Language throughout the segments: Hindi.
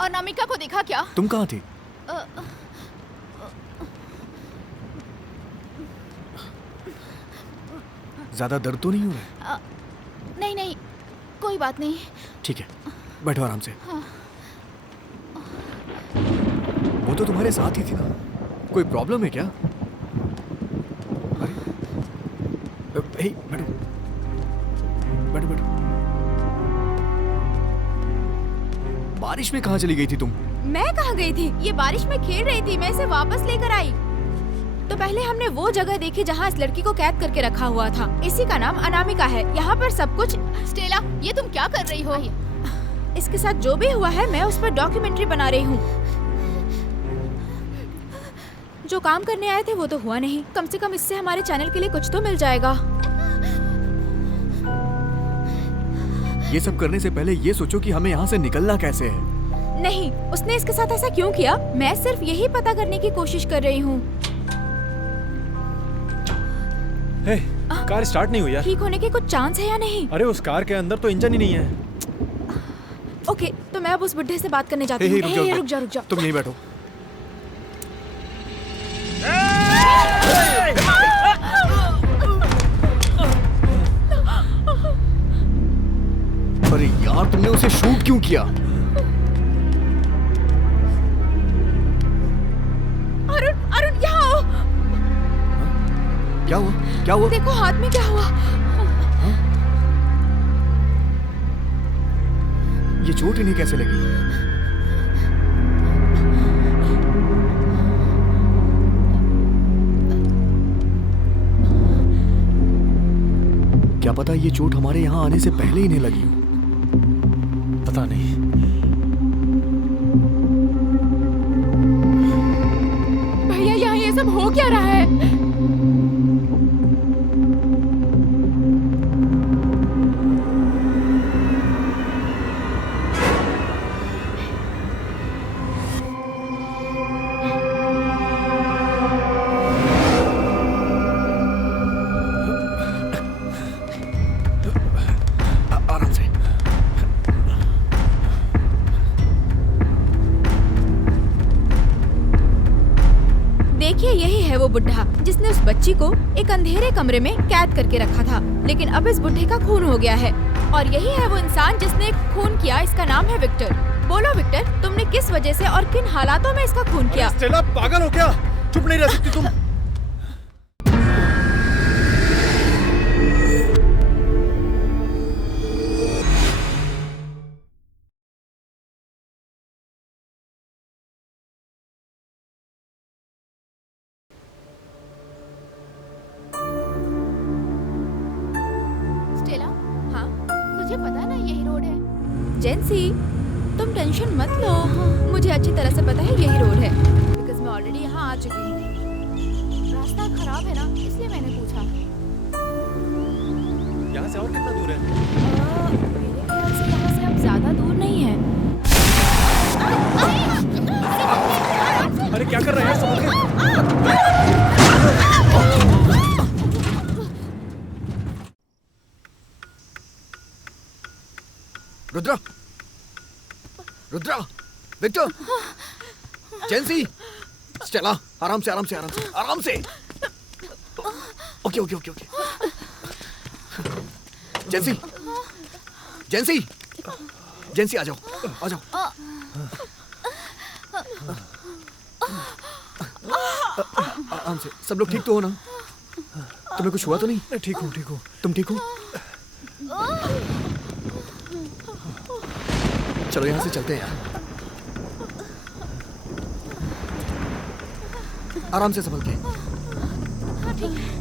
अनामिका को देखा क्या? तुम कहाँ थी? ज्यादा दर्द तो नहीं हो रहा? नहीं नहीं, कोई बात नहीं। ठीक है, बैठो आराम से। हाँ। वो तो तुम्हारे साथ ही थी ना, कोई प्रॉब्लम है क्या? अरे बैठो बैठो बैठो। बारिश में कहाँ चली गई थी तुम? मैं कहाँ गई थी? ये बारिश में खेल रही थी, मैं इसे वापस लेकर आई। तो पहले हमने वो जगह देखी जहाँ इस लड़की को कैद करके रखा हुआ था। इसी का नाम अनामिका है। यहाँ पर सब कुछ। स्टेला, ये तुम क्या कर रही हो? इसके साथ जो भी हुआ है मैं उस पर डॉक्यूमेंट्री बना रही हूँ। जो काम करने आए थे वो तो हुआ नहीं, कम से कम इससे हमारे चैनल के लिए कुछ तो मिल जाएगा। ये सब करने से पहले ये सोचो कि हमें यहाँ से निकलना कैसे है। नहीं, उसने इसके साथ ऐसा क्यों किया? मैं सिर्फ यही पता करने की कोशिश कर रही हूँ। कार स्टार्ट नहीं हुई यार। ठीक होने के कुछ चांस है या नहीं? अरे उस कार के अंदर तो इंजन ही नहीं है। ओके, तो मैं अब उस बुड्ढे से बात करने जाती हूँ। रुक जा। तुम यहीं बैठो। अरे यार, तुमने उसे शूट क्यों किया? अरुण यहाँ आओ। क्या हुआ? क्या हुआ? देखो हाथ में क्या हुआ। ये चोट इन्हें कैसे लगी? क्या पता ये चोट हमारे यहाँ आने से पहले इन्हें लगी हो। पता नहीं। भैया, यहाँ ये सब हो क्या रहा है? देखिए, यही है वो बुढ़ा जिसने उस बच्ची को एक अंधेरे कमरे में कैद करके रखा था। लेकिन अब इस बुढ़े का खून हो गया है और यही है वो इंसान जिसने खून किया। इसका नाम है विक्टर। बोलो विक्टर, तुमने किस वजह से और किन हालातों में इसका खून किया? स्टेला, पागल हो क्या? चुप नहीं रह सकती तुम। तुझे पता ना यही रोड है। जेंसी, तुम टेंशन मत लो, मुझे अच्छी तरह से पता है यही रोड है, बिकॉज़ मैं ऑलरेडी यहाँ आ चुकी हूँ। रास्ता खराब है ना, इसलिए मैंने पूछा। यहाँ से और कितना दूर है? मेरे ख्याल से यहाँ से अब ज्यादा दूर नहीं है। अरे क्या कर रहे हैं? समझ गए? रुद्रा, रुद्रा, विक्टर, जेंसी, स्टेला, आराम से, आराम से, आराम से, आराम से। Okay, okay, okay, okay. Jency, Jency, Jency, आ जाओ, आ जाओ। आराम से। सब लोग ठीक तो हो ना? तुम्हें कुछ हुआ तो नहीं? ठीक हूँ, ठीक हूँ। तुम ठीक हो? चलो यहाँ से चलते हैं यार। आराम से संभल के। हाँ, ठीक है।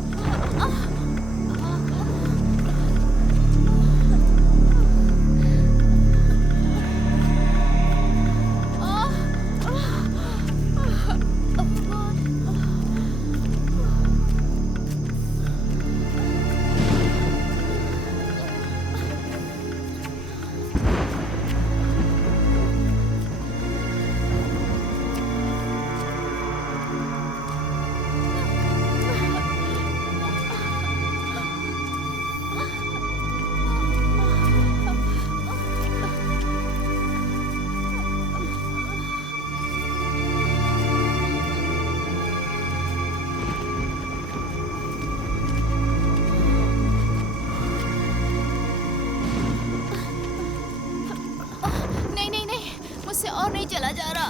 नहीं चला जा रहा।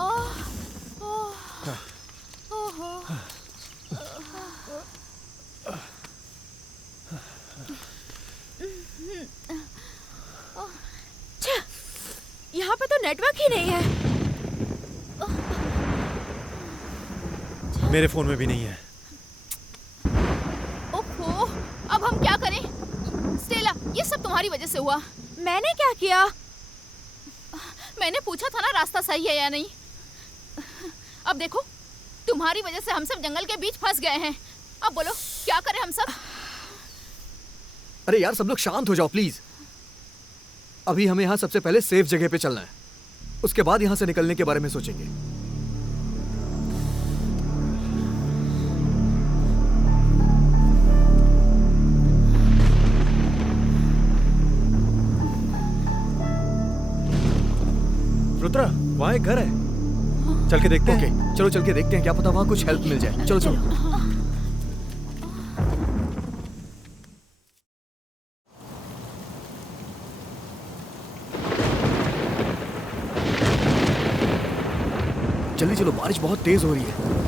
ओहो। छः, यहाँ पे तो नेटवर्क ही नहीं है। मेरे फोन में भी नहीं है। ओहो, अब हम क्या करें? स्टेला, ये सब तुम्हारी वजह से हुआ। मैंने क्या किया? मैंने पूछा था ना रास्ता सही है या नहीं। अब देखो, तुम्हारी वजह से हम सब जंगल के बीच फंस गए हैं। अब बोलो क्या करें हम सब? अरे यार सब लोग शांत हो जाओ प्लीज। अभी हमें यहाँ सबसे पहले सेफ जगह पे चलना है, उसके बाद यहाँ से निकलने के बारे में सोचेंगे। रुद्रा, वहाँ एक घर है, चल के देखते हैं। ओके, चलो चल के देखते हैं, क्या पता वहाँ कुछ हेल्प मिल जाए। चलो चलो। जल्दी चलो, बारिश बहुत तेज हो रही है।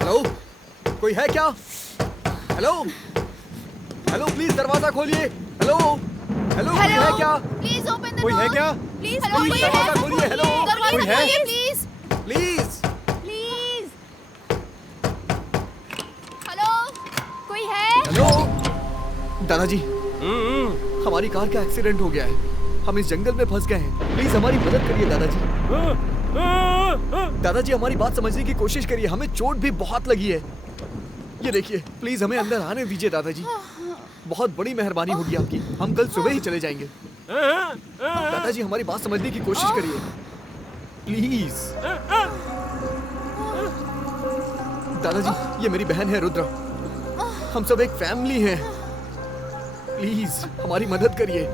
हेलो, कोई है क्या? हेलो हेलो, प्लीज दरवाजा खोलिए। हेलो हेलो, कोई है क्या? प्लीज ओपन द कोई है क्या? प्लीज प्लीज दरवाजा खोलिए। हेलो दरवाजा कोई है? खोलिए प्लीज। प्लीज। प्लीज। हेलो, कोई है? हेलो दादाजी, हमारी कार का एक्सीडेंट हो गया है, हम इस जंगल में फंस गए हैं, प्लीज हमारी मदद करिए दादाजी। दादाजी हमारी बात समझने की कोशिश करिए, हमें चोट भी बहुत लगी है। ये देखिए, प्लीज हमें अंदर आने दीजिए दादाजी, बहुत बड़ी मेहरबानी होगी आपकी, हम कल सुबह ही चले जाएंगे। दादाजी हमारी बात समझने की कोशिश करिए प्लीज। दादाजी ये मेरी बहन है रुद्रा, हम सब एक फैमिली हैं, प्लीज हमारी मदद करिए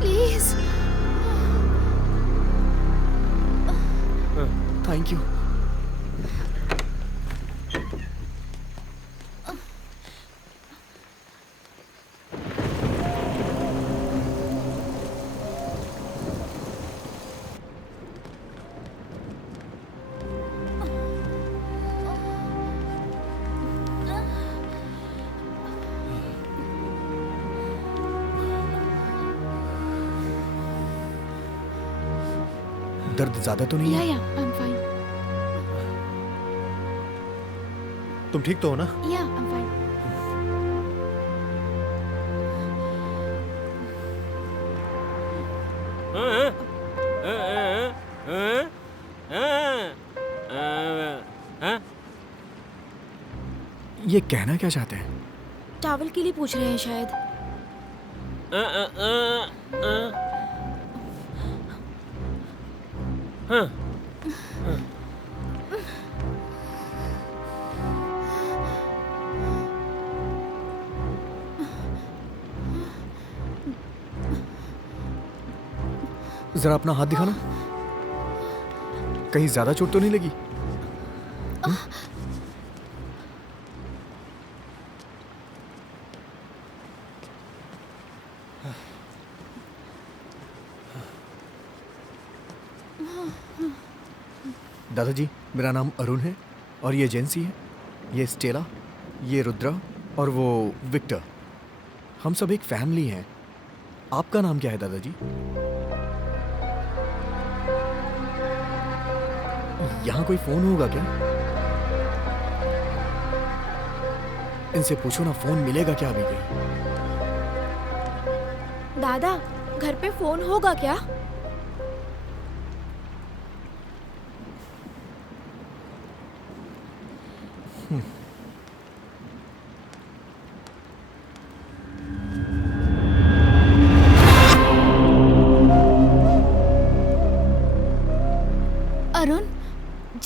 प्लीज। Thank you. दर्द ज्यादा तो नहीं है? या आई एम फाइन। तुम ठीक तो हो ना? या आई एम फाइन। ये कहना क्या चाहते हैं? टावल के लिए पूछ रहे हैं शायद। जरा अपना हाथ दिखाना, कहीं ज्यादा चोट तो नहीं लगी? दादाजी मेरा नाम अरुण है और ये जेंसी है, ये स्टेला, ये रुद्रा और वो विक्टर, हम सब एक फैमिली हैं। आपका नाम क्या है दादाजी? यहाँ कोई फोन होगा क्या? इनसे पूछो ना, फोन मिलेगा क्या अभी कहीं? दादा, घर पे फोन होगा क्या?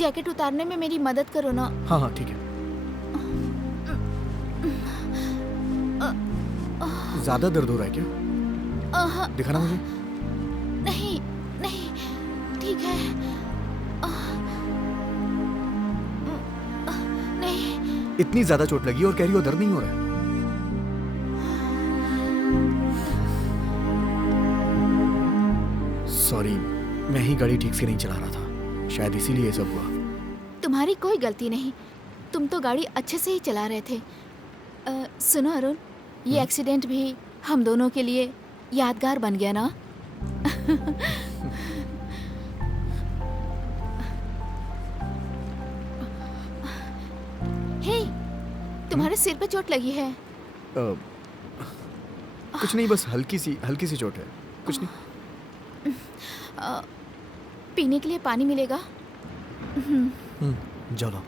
जैकेट उतारने में मेरी मदद करो ना। हाँ हाँ ठीक है। ज्यादा दर्द हो रहा है क्या? दिखाना मुझे। नहीं नहीं, ठीक है। नहीं। इतनी ज्यादा चोट लगी और कह रही हो दर्द नहीं हो रहा है? सॉरी, मैं ही गाड़ी ठीक से नहीं चला रहा था, शायद इसीलिए सब हुआ। तुम्हारी कोई गलती नहीं, तुम तो गाड़ी अच्छे से ही चला रहे थे। सुनो अरुण, ये एक्सीडेंट भी हम दोनों के लिए यादगार बन गया ना? हे, तुम्हारे सिर पे चोट लगी है। कुछ नहीं, बस हल्की सी चोट है, कुछ नहीं। पीने के लिए पानी मिलेगा? जाओ लो।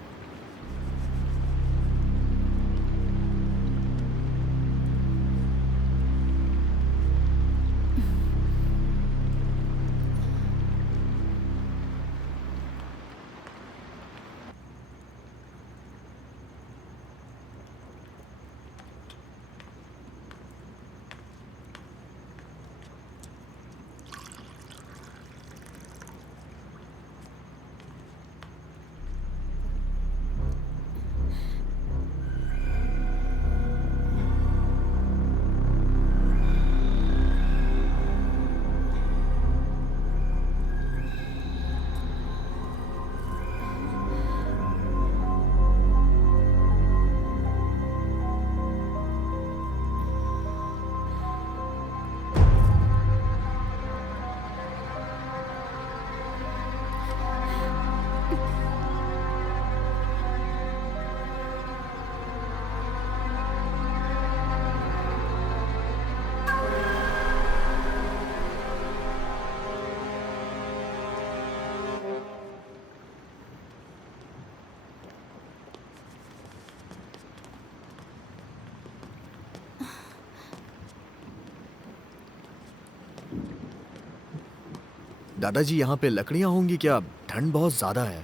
दादाजी, यहाँ पे लकड़ियाँ होंगी क्या? ठंड बहुत ज्यादा है।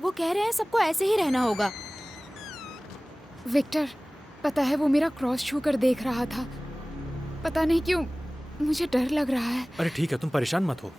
वो कह रहे हैं सबको ऐसे ही रहना होगा। विक्टर, पता है वो मेरा क्रॉस छू कर देख रहा था। पता नहीं क्यों मुझे डर लग रहा है। अरे ठीक है, तुम परेशान मत हो।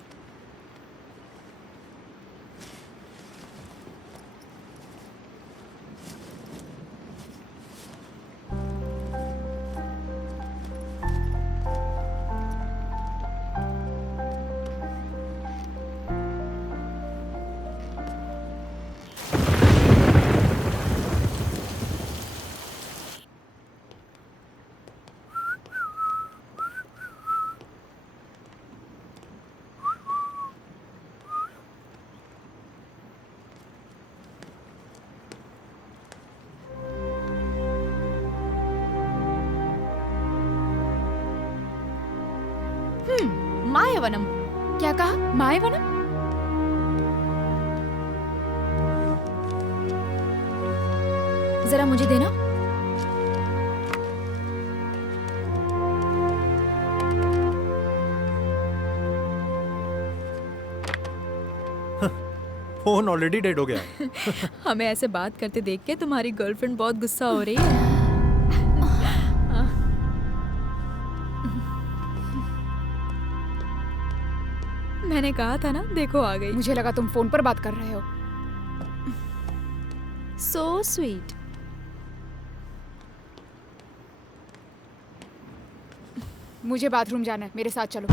मायावनम। क्या कहा? मायावनम? जरा मुझे देना। फोन ऑलरेडी डेड हो गया। हमें ऐसे बात करते देख के तुम्हारी गर्लफ्रेंड बहुत गुस्सा हो रही है। मैंने कहा था ना, देखो आ गई। मुझे लगा तुम फोन पर बात कर रहे हो। So sweet. मुझे बाथरूम जाना है, मेरे साथ चलो।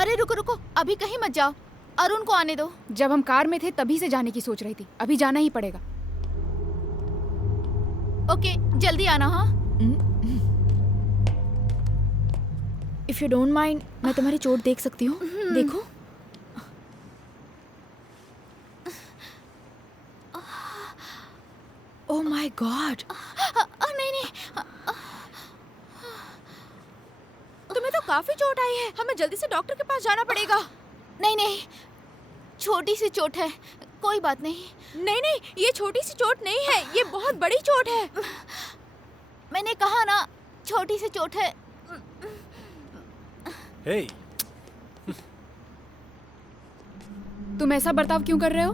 अरे रुको रुको, अभी कहीं मत जाओ, अरुण को आने दो। जब हम कार में थे तभी से जाने की सोच रही थी, अभी जाना ही पड़ेगा। ओके, जल्दी आना। हाँ, इफ यू डोंट माइंड, मैं तुम्हारी चोट देख सकती हूँ? देखो। Oh my God. नहीं नहीं, तुम्हें तो काफी चोट आई है, हमें जल्दी से डॉक्टर के पास जाना पड़ेगा। नहीं नहीं, छोटी सी चोट है, कोई बात नहीं। नहीं नहीं, ये छोटी सी चोट नहीं है, ये बहुत बड़ी चोट है। मैंने कहा ना, छोटी सी चोट है। हे, तुम ऐसा बर्ताव क्यों कर रहे हो?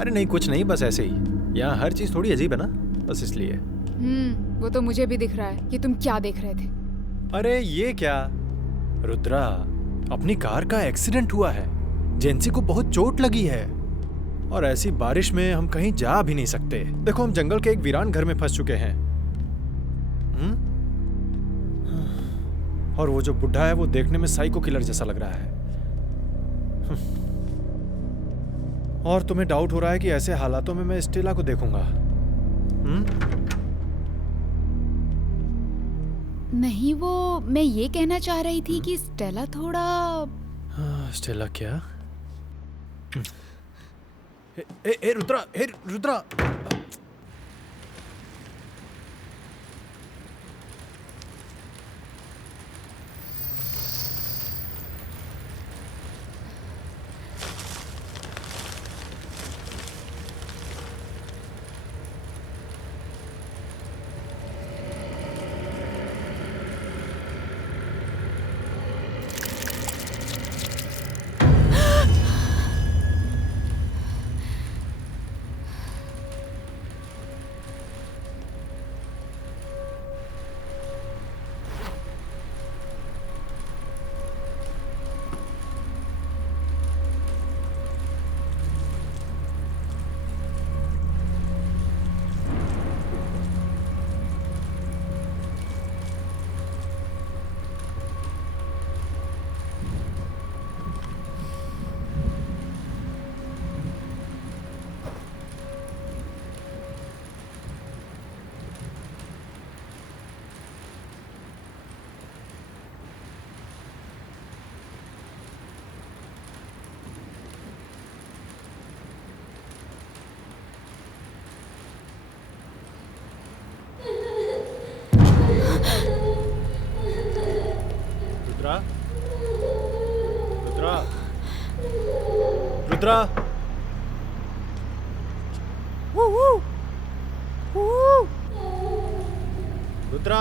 अरे नहीं, कुछ नहीं, बस ऐसे ही। यहाँ हर चीज थोड़ी अजीब है ना, बस इसलिए। वो तो मुझे भी दिख रहा है कि तुम क्या देख रहे थे। अरे ये क्या रुद्रा, अपनी कार का एक्सीडेंट हुआ है, जेंसी को बहुत चोट लगी है, और ऐसी बारिश में हम कहीं जा भी नहीं सकते। देखो, हम जंगल के एक वीरान घर में फंस चुके हैं। और वो जो बुढ़ा है वो देखने में साइको किलर जैसा लग रहा है। और तुम्हें डाउट हो रहा है कि ऐसे हालातों में मैं स्टेला को देखूंगा? नहीं, वो मैं ये कहना चाह रही थी कि स्टेला थोड़ा। स्टेला क्या? ए रुद्रा, रुद्रा। रुद्रा, रुद्रा।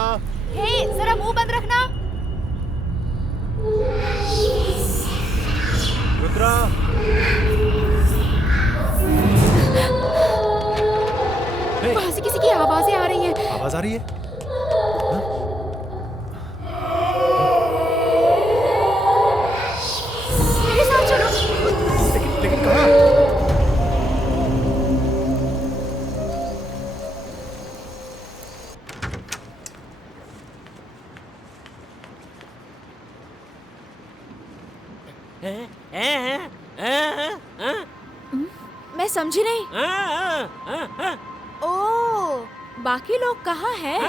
हे, जरा मुंह बंद रखना। रुद्रा, वहां से किसी की आवाजें आ रही हैं। आवाज आ रही है? मेरे साथ चलो। लेकिन कहाँ? मैं समझी नहीं। ओह, बाकी लोग कहाँ हैं?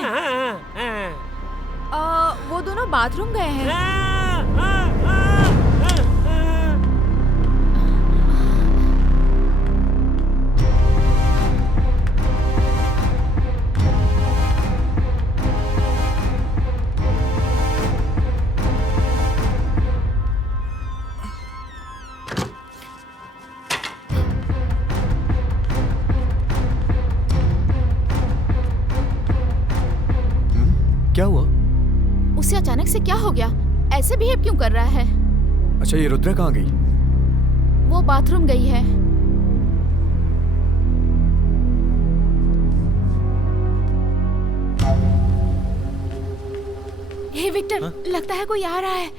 वो दोनों बाथरूम गए हैं। क्या हुआ? उसे अचानक से क्या हो गया? ऐसे बिहेव क्यों कर रहा है? अच्छा, ये रुद्रा कहाँ गई? वो बाथरूम गई है। हे विक्टर, लगता है कोई आ रहा है।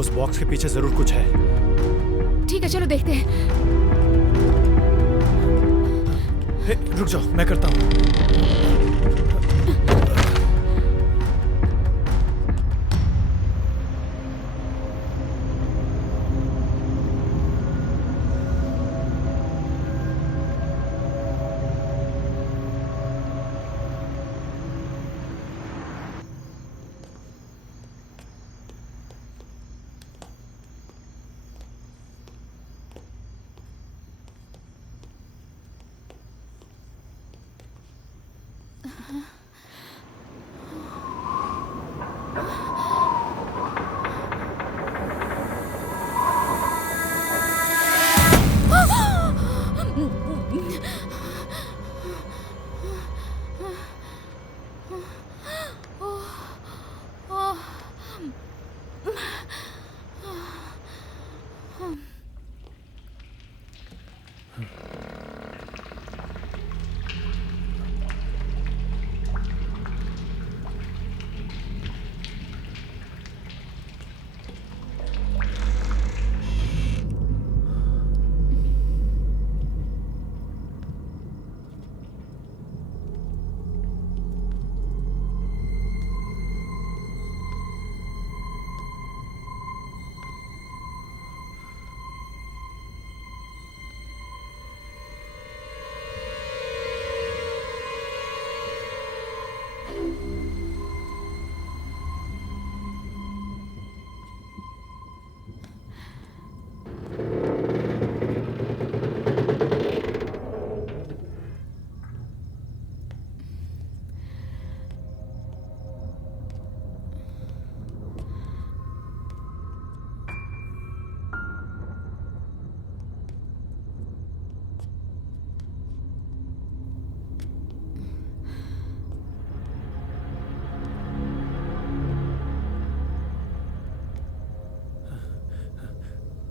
उस बॉक्स के पीछे जरूर कुछ है। ठीक है, चलो देखते हैं। हे, रुक जाओ, मैं करता हूँ।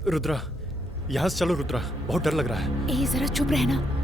रुद्रा, यहाँ से चलो रुद्रा, बहुत डर लग रहा है। जरा चुप रहना।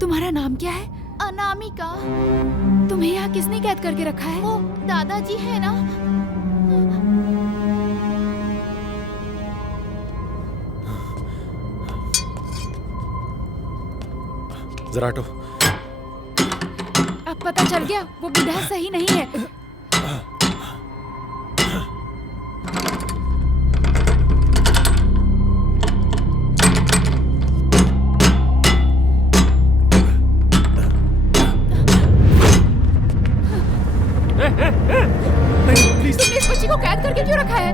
तुम्हारा नाम क्या है? अनामिका। तुम्हें यहाँ किसने कैद करके रखा है? वो दादाजी है ना। जरा हटो। अब पता चल गया, वो बुढ़ा सही नहीं है। तुमने इस बच्ची को कैद करके क्यों रखा है?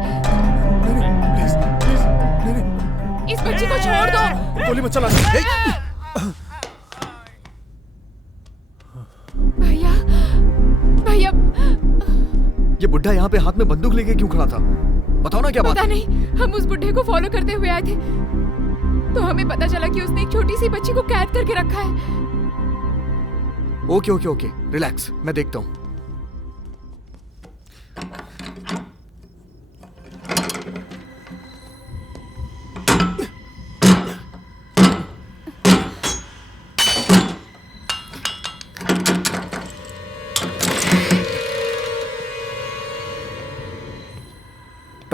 इस बच्ची को छोड़ दो। गोली मत चला। भैया, भैया, ये बुढ़ा यहाँ पे हाथ में बंदूक लेके क्यों खड़ा था? बताओ ना क्या बात पता है? नहीं, हम उस बुढ़े को फॉलो करते हुए आए थे, तो हमें पता चला कि उसने एक छोटी सी बच्ची को कैद करके रखा है। ओके ओके ओके, रिलैक्स, मैं देखता हूँ।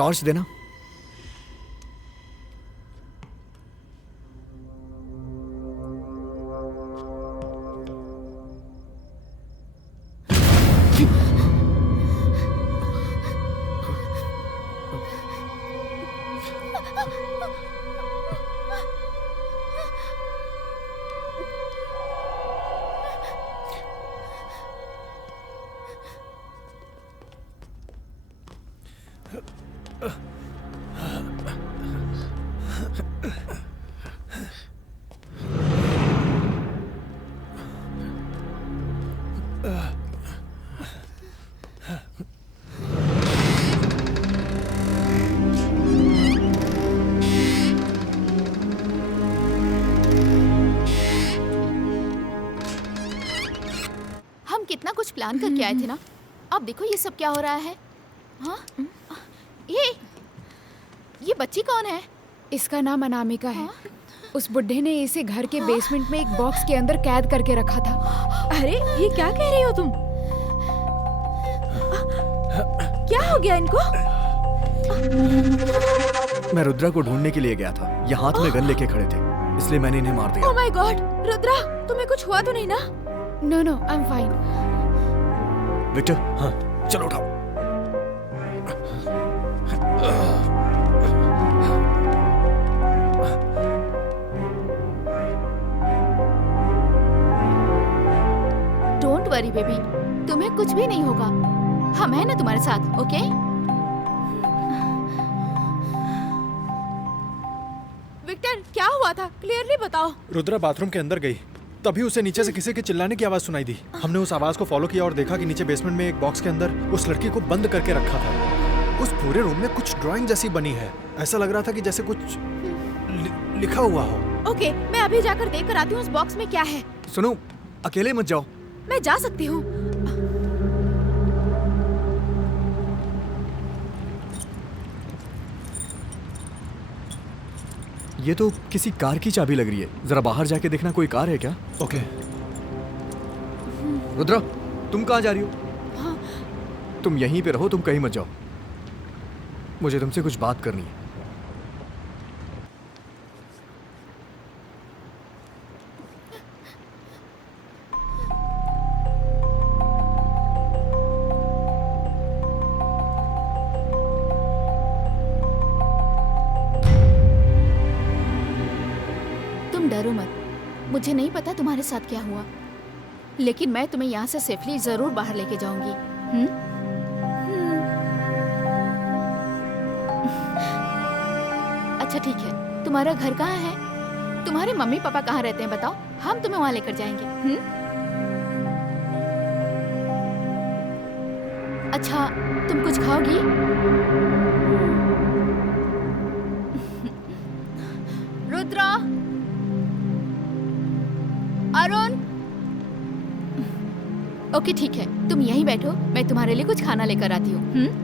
टॉर्च देना। हम कितना कुछ प्लान करके आए थे ना, अब देखो ये सब क्या हो रहा है। हाँ, ये बच्ची कौन है? इसका नाम अनामिका है। उस बुड्ढे ने इसे घर के बेसमेंट में एक बॉक्स के अंदर कैद करके रखा था। अरे ये क्या कह रही हो तुम? क्या हो गया इनको? मैं रुद्रा को ढूंढने के लिए गया था। ये हाथ में गन लेके खड़े थे, इसलिए मैंने इन्हें मार दिया। ओह माय गॉड, रुद्रा तुम्हें कुछ हुआ तो नहीं ना? No no, I am fine. Victor, हाँ चलो उठाओ। डोंट वरी बेबी, तुम्हें कुछ भी नहीं होगा। हम हैं ना तुम्हारे साथ, ओके? विक्टर क्या हुआ था, क्लियरली बताओ। रुद्रा बाथरूम के अंदर गई, तभी उसे नीचे से किसी के चिल्लाने की आवाज सुनाई दी। हमने उस आवाज को फॉलो किया और देखा कि नीचे बेसमेंट में एक बॉक्स के अंदर उस लड़की को बंद करके रखा था। उस पूरे रूम में कुछ ड्राइंग जैसी बनी है। ऐसा लग रहा था कि जैसे कुछ लिखा हुआ हो। ओके, मैं अभी जाकर देख कर आती हूँ उस बॉक्स में क्या है। सुनो, अकेले मत जाओ। मैं जा सकती हूँ। ये तो किसी कार की चाबी लग रही है। जरा बाहर जाके देखना, कोई कार है क्या? ओके। रुद्रा, तुम कहाँ जा रही हो? हाँ। तुम यहीं पे रहो, तुम कहीं मत जाओ। मुझे तुमसे कुछ बात करनी है। डरो मत, मुझे नहीं पता तुम्हारे साथ क्या हुआ, लेकिन मैं तुम्हें यहाँ से सेफली जरूर बाहर लेके जाऊंगी। अच्छा ठीक है, तुम्हारा घर कहाँ है? तुम्हारे मम्मी पापा कहाँ रहते हैं बताओ, हम तुम्हें वहाँ लेकर जाएंगे। अच्छा, तुम कुछ खाओगी? रुद्रा, अरुण। ओके ठीक है, तुम यहीं बैठो, मैं तुम्हारे लिए कुछ खाना लेकर आती हूँ।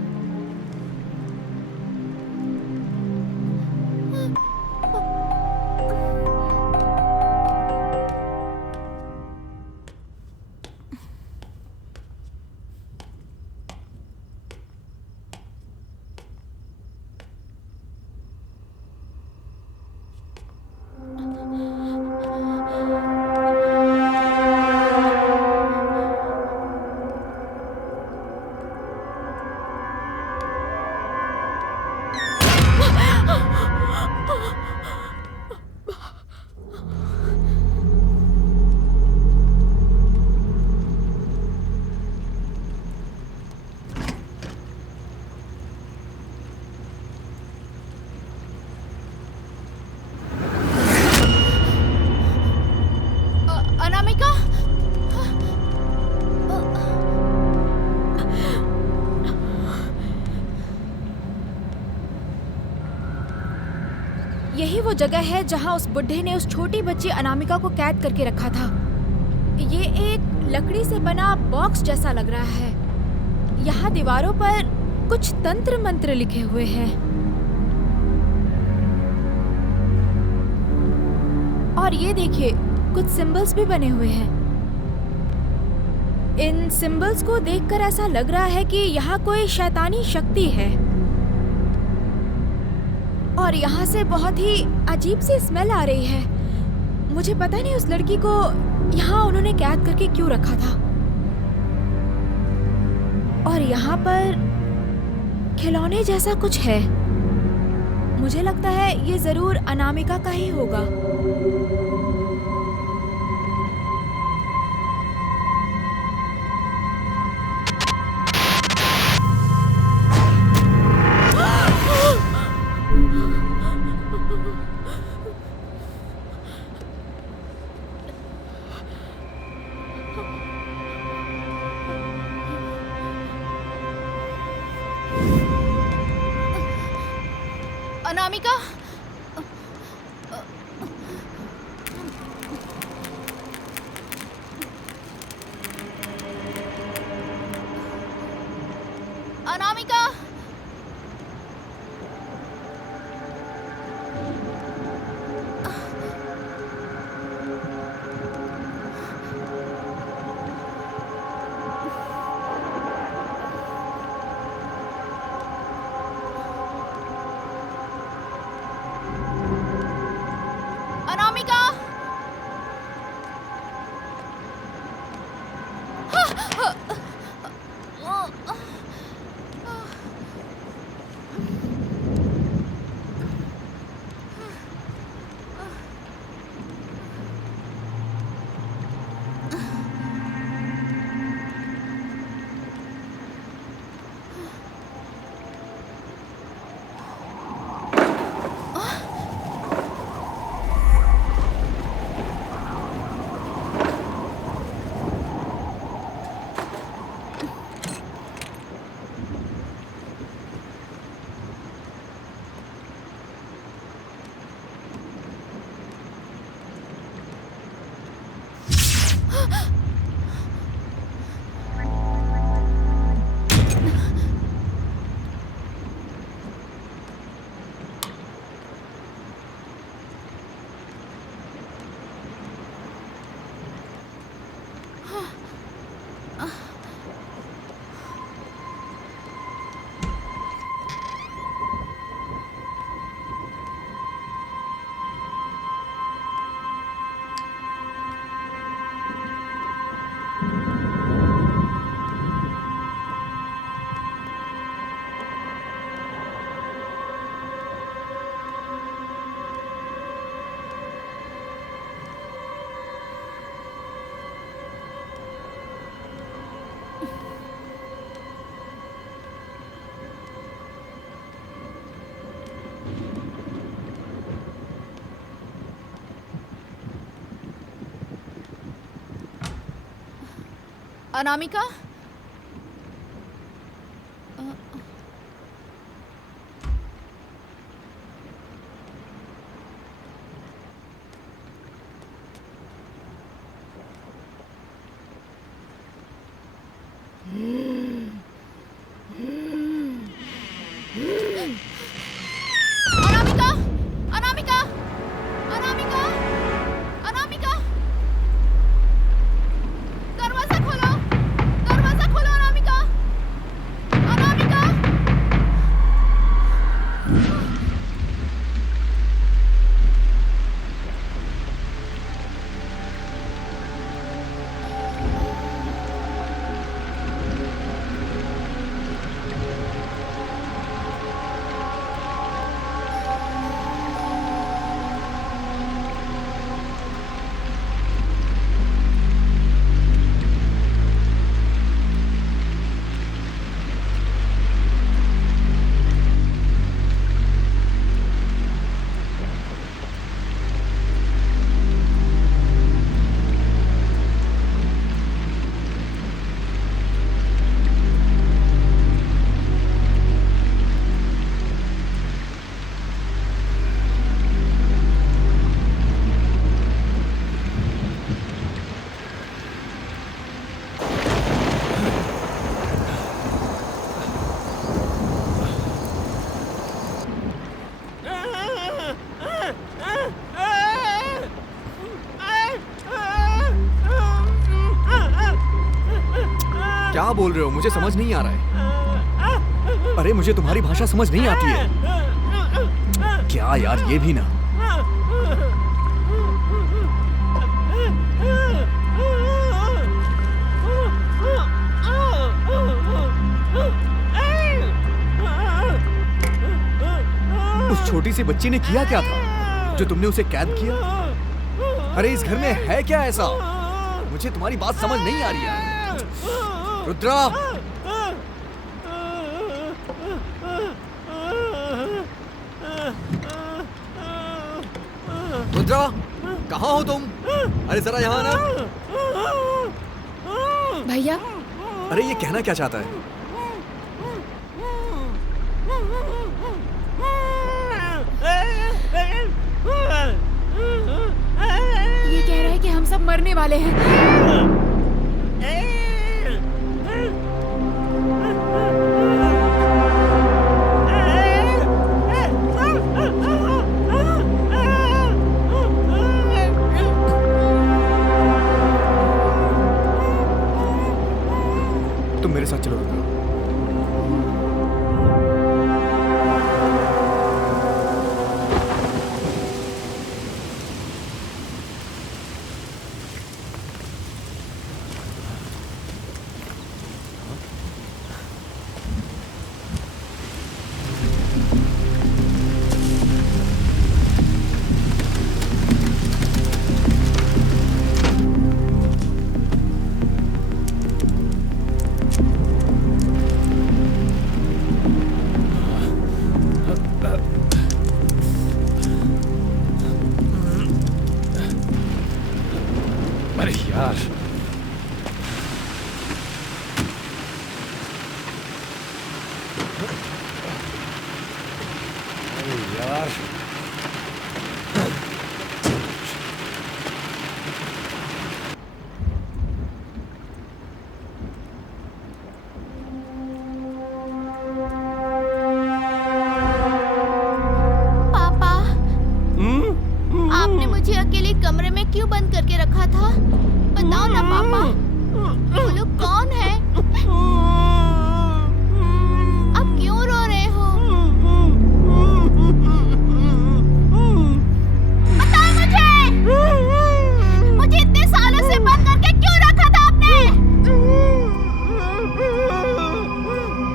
अनामिका, यही वो जगह है जहां उस बुड्ढे ने उस छोटी बच्ची अनामिका को कैद करके रखा था। ये एक लकड़ी से बना बॉक्स जैसा लग रहा है। यहाँ दीवारों पर कुछ तंत्र मंत्र लिखे हुए हैं और ये देखिए कुछ सिंबल्स भी बने हुए हैं। इन सिंबल्स को देखकर ऐसा लग रहा है कि यहाँ कोई शैतानी शक्ति है। और यहाँ से बहुत ही अजीब सी स्मेल आ रही है। मुझे पता नहीं उस लड़की को यहाँ उन्होंने कैद करके क्यों रखा था। और यहाँ पर खिलौने जैसा कुछ है। मुझे लगता है ये जरूर अनामिका का ही होगा। अनामिका, अनामिका, अनामिका। अनामिका, अनामिका, अनामिका, अनामिका, अनामिका, दरवाजा खोलो, दरवाजा खोलो अनामिका, अनामिका। क्या बोल रहे हो? मुझे समझ नहीं आ रहा है। अरे मुझे तुम्हारी भाषा समझ नहीं आती है। क्या क्या यार, ये भी ना। उस छोटी सी बच्ची ने किया क्या था जो तुमने उसे कैद किया? अरे इस घर में है क्या ऐसा? मुझे तुम्हारी बात समझ नहीं आ रही है। रुद्रा, रुद्रा, कहाँ हो तुम? अरे जरा यहाँ ना। भैया, अरे ये कहना क्या चाहता है? ये कह रहा है कि हम सब मरने वाले हैं। तुम मेरे साथ चलो रुद्रा। अरे यार, अरे यार, पापा, आपने मुझे अकेले कमरे में क्यों बंद करके रखा था? बताओ ना पापा, वो लोग कौन है? आप क्यों रो रहे हो? बताओ मुझे इतने सालों से बंद करके क्यों रखा था आपने?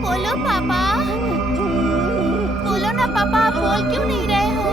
बोलो पापा, बोलो ना पापा, आप बोल क्यों नहीं रहे हो?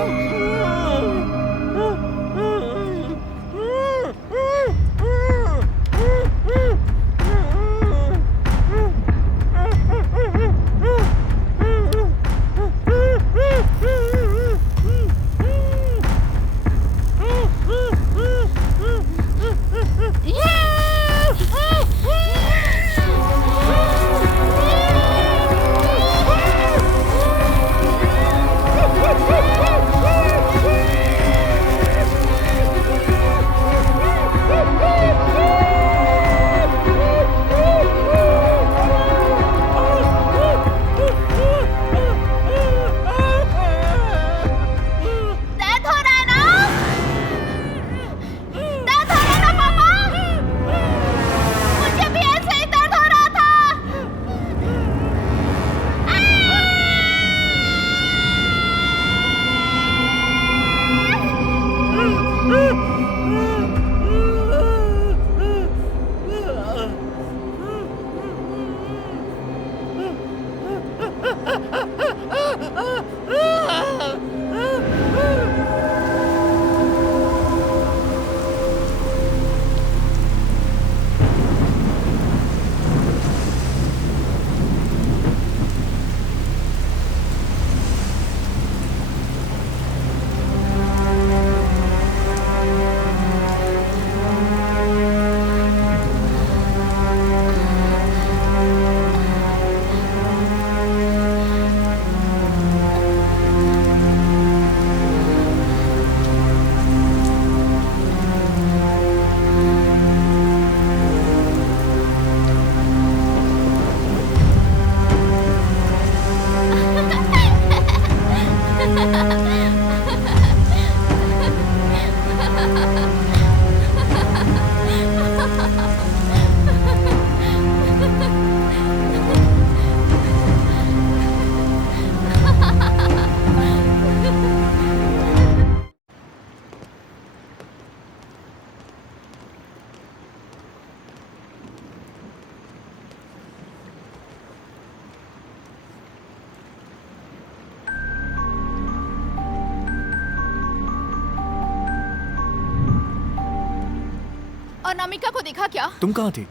अनामिका को देखा क्या? तुम कहाँ थी?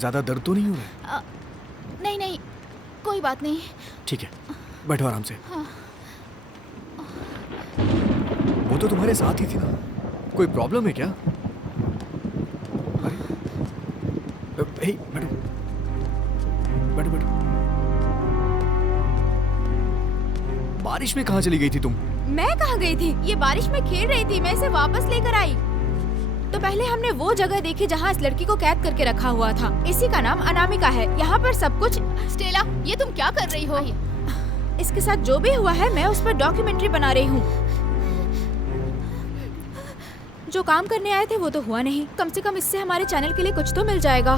ज्यादा दर्द तो नहीं हो रहा है? नहीं नहीं, कोई बात नहीं। ठीक है, बैठो आराम से। वो तो तुम्हारे साथ ही थी ना, कोई प्रॉब्लम है क्या? अरे हे, बैठो बैठो बैठो। बारिश में कहाँ चली गई थी तुम? मैं कहाँ गई थी? ये बारिश में खेल रही थी, मैं इसे वापस लेकर आई। तो पहले हमने वो जगह देखी जहाँ इस लड़की को कैद करके रखा हुआ था। इसी का नाम अनामिका है। यहाँ पर सब कुछ। स्टेला, ये तुम क्या कर रही हो? इसके साथ जो भी हुआ है मैं उस पर डॉक्यूमेंट्री बना रही हूँ। जो काम करने आए थे वो तो हुआ नहीं, कम से कम इससे हमारे चैनल के लिए कुछ तो मिल जाएगा।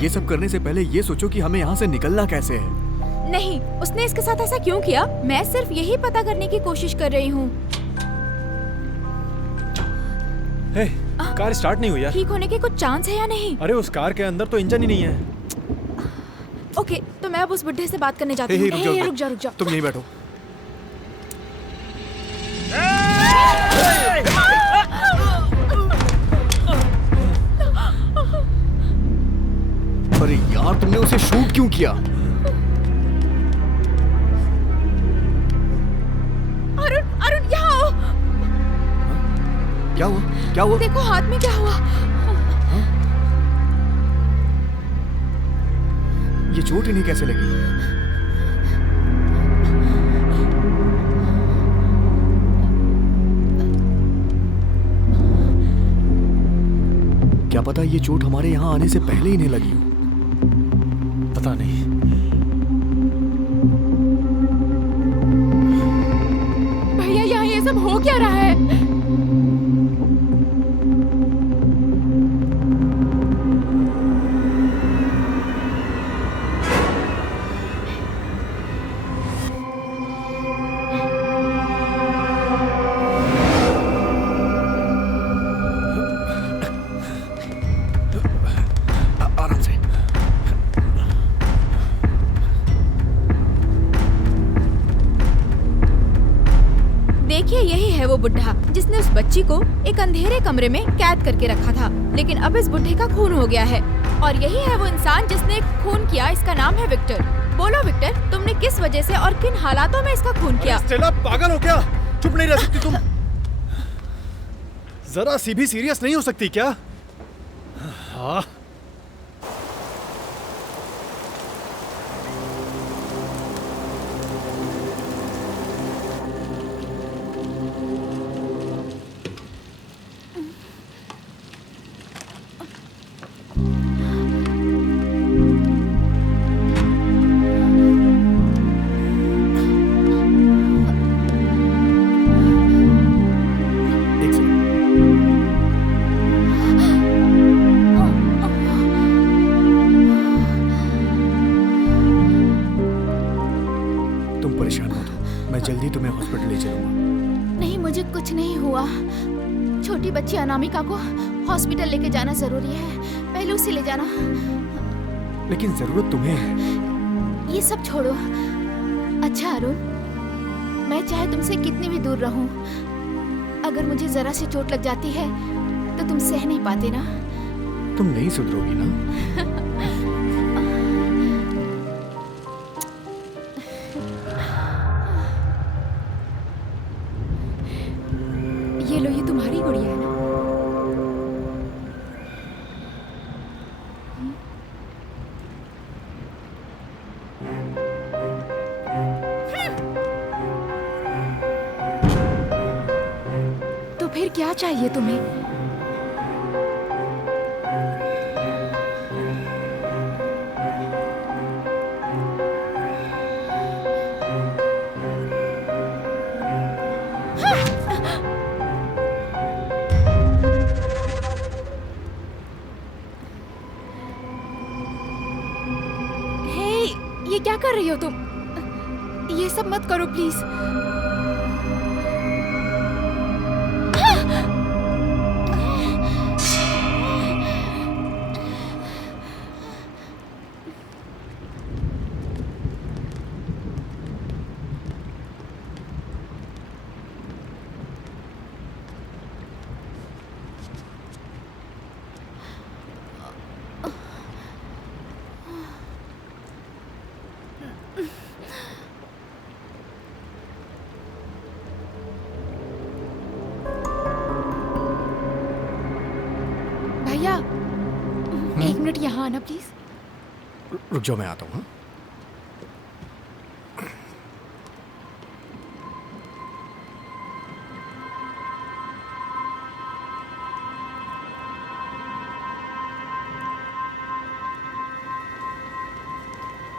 ये सब करने से पहले ये सोचो कि हमें यहाँ से निकलना कैसे है। नहीं, उसने इसके साथ ऐसा क्यों किया? मैं सिर्फ यही पता करने की कोशिश कर रही हूँ। हे, कार स्टार्ट नहीं हुई यार। ठीक होने के कुछ चांस है या नहीं? अरे उस कार के अंदर तो इंजन ही नहीं है। ओके, तो मैं अब उस बुड्ढे से बात करने जाती हे, हूँ। हे, रुक जा। तुम यहीं बैठो। अरे यार, तुमने उसे शूट क्यों किया? अरुण यहाँ आओ। क्या हुआ? क्या हुआ? देखो हाथ में क्या हुआ। ये चोट इन्हें कैसे लगी? क्या पता ये चोट हमारे यहाँ आने से पहले इन्हें लगी हो। पता नहीं। भैया यहाँ ये सब हो क्या रहा है? आराम से। देखिए, यही है वो बुड्ढा जिसने उस बच्ची को एक अंधेरे कमरे में कैद करके रखा था। लेकिन अब इस बुड्ढे का खून हो गया है और यही है वो इंसान जिसने खून किया। इसका नाम है विक्टर। बोलो विक्टर, तुमने किस वजह से और किन हालातों में इसका खून किया? स्टेला, पागल हो क्या? चुप नहीं रह सकती तुम? जरा सी भी सीरियस नहीं हो सकती क्या? हाँ। एक सेकंड। तुम परेशान मत हो, मैं जल्दी तुम्हें हॉस्पिटल ले चलूंगा। नहीं, मुझे कुछ नहीं हुआ। छोटी बच्ची अनामिका को हॉस्पिटल लेके जाना जरूरी है। पहले उसे ले जाना। लेकिन जरूरत तुम्हें है। ये सब छोड़ो। अच्छा अरुण, मैं चाहे तुमसे कितनी भी दूर रहूं, अगर मुझे जरा सी चोट लग जाती है तो तुम सह नहीं पाते ना? तुम नहीं सुधरोगी ना? ये लो, ये तुम्हारी गुड़िया है ना? तो फिर क्या चाहिए तुम्हें? हे, ये क्या कर रही हो तुम? ये सब मत करो प्लीज। भैया एक मिनट यहाँ आना प्लीज। रुक जाओ, मैं आता हूँ।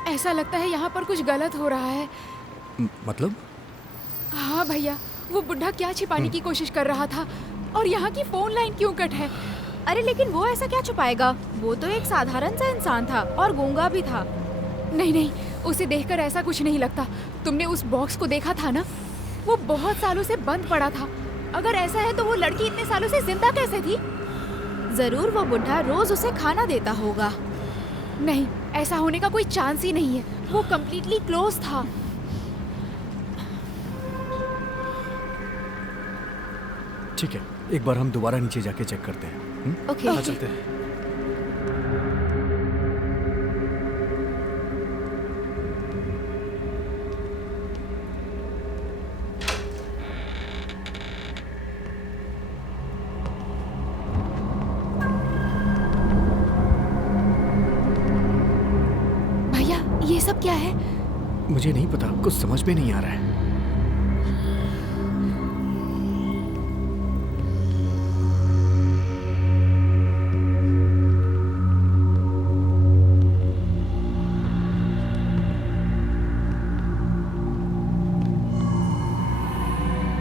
ऐसा लगता है यहाँ पर कुछ गलत हो रहा है। मतलब? हाँ भैया, वो बुढ़ा क्या छिपाने की कोशिश कर रहा था और यहाँ की फोन लाइन क्यों कट है? अरे लेकिन वो ऐसा क्या छुपाएगा? वो तो एक साधारण सा इंसान था और गूंगा भी था। नहीं नहीं, उसे देखकर ऐसा कुछ नहीं लगता। तुमने उस बॉक्स को देखा था ना? वो बहुत सालों से बंद पड़ा था। अगर ऐसा है तो वो लड़की इतने सालों से जिंदा कैसे थी? जरूर वो बुढ़ा रोज उसे खाना देता होगा। नहीं, ऐसा होने का कोई चांस ही नहीं है। वो कम्प्लीटली क्लोज था। ठीक है, एक बार हम दोबारा नीचे जाके चेक करते हैं। ओके। हाँ, चलते हैं। भैया, ये सब क्या है? मुझे नहीं पता, कुछ समझ में नहीं आ रहा है।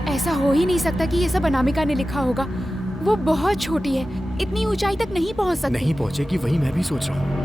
ऐसा हो ही नहीं सकता कि ये सब अनामिका ने लिखा होगा। वो बहुत छोटी है, इतनी ऊंचाई तक नहीं पहुंच सकती। नहीं पहुंचेगी, वही मैं भी सोच रहा हूँ।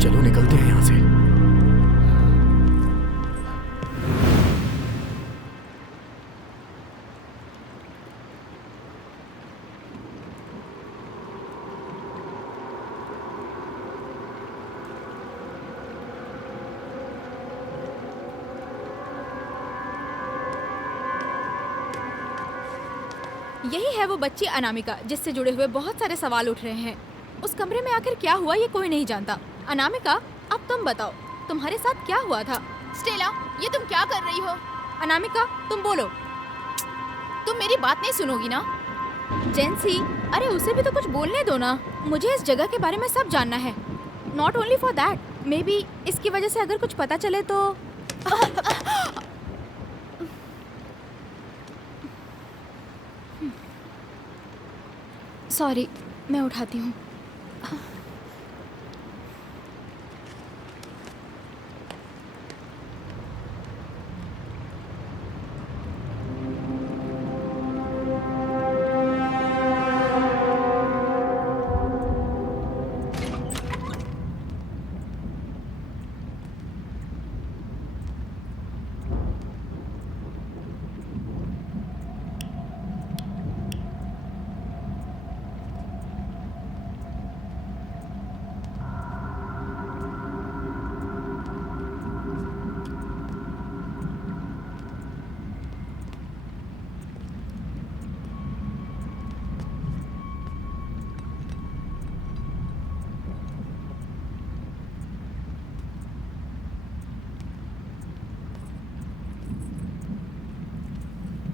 चलो निकलते हैं यहाँ से। यही है वो बच्ची अनामिका जिससे जुड़े हुए बहुत सारे सवाल उठ रहे हैं। उस कमरे में आखिर क्या हुआ ये कोई नहीं जानता। अनामिका, अब तुम बताओ, तुम्हारे साथ क्या हुआ था? स्टेला, ये तुम क्या कर रही हो? अनामिका, तुम बोलो। तुम मेरी बात नहीं सुनोगी ना? जेंसी, अरे उसे भी तो कुछ बोलने दो ना। मुझे इस जगह के बारे में सब जानना है। Not only for that, may be इसकी वजह से अगर कुछ पता चले तो। सॉरी, मैं उठाती हूँ।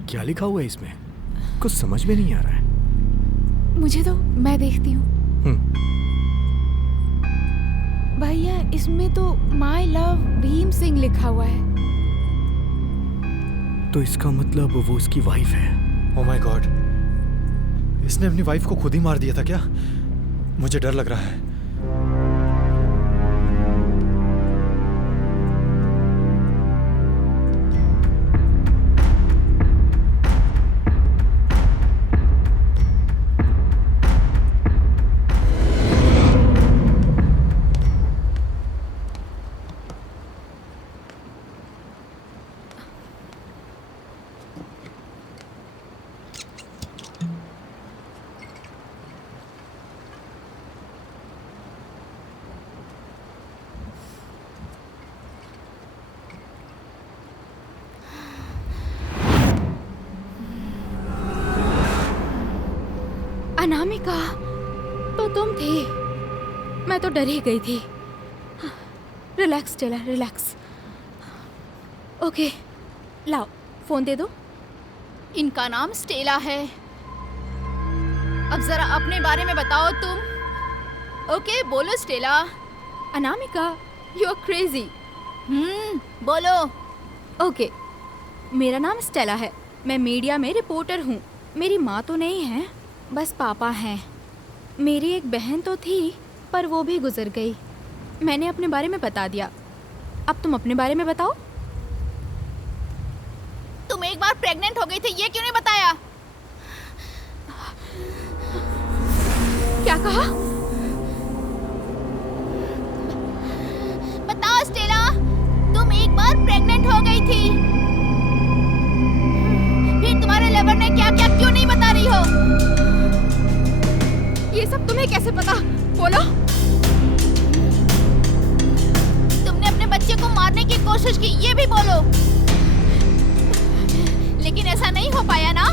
क्या लिखा हुआ है इसमें? कुछ समझ में नहीं आ रहा है। मुझे तो, मैं देखती हूँ। भैया, इसमें तो माई लव भीम सिंह लिखा हुआ है। तो इसका मतलब वो उसकी वाइफ है। ओह माय गॉड, इसने अपनी वाइफ को खुद ही मार दिया था क्या? मुझे डर लग रहा है। अनामिका, तो तुम थी। मैं तो डर ही गई थी। Relax Stella, relax. ओके, लाओ फोन दे दो। इनका नाम स्टेला है। अब जरा अपने बारे में बताओ तुम। ओके, बोलो Stella. Anamika, you are crazy. बोलो। ओके, मेरा नाम स्टेला है। मैं मीडिया में रिपोर्टर हूँ। मेरी माँ तो नहीं है, बस पापा हैं। मेरी एक बहन तो थी, पर वो भी गुजर गई। मैंने अपने बारे में बता दिया। अब तुम अपने बारे में बताओ। तुम एक बार प्रेग्नेंट हो गई थी, ये क्यों नहीं बताया? क्या कहा? बताओ स्टेला, तुम एक बार प्रेग्नेंट हो गई थी। फिर तुम्हारे लवर ने क्या क्या क्यों नहीं बता रही हो? ये सब तुम्हें कैसे पता? बोलो। तुमने अपने बच्चे को मारने की कोशिश की, ये भी बोलो। लेकिन ऐसा नहीं हो पाया ना?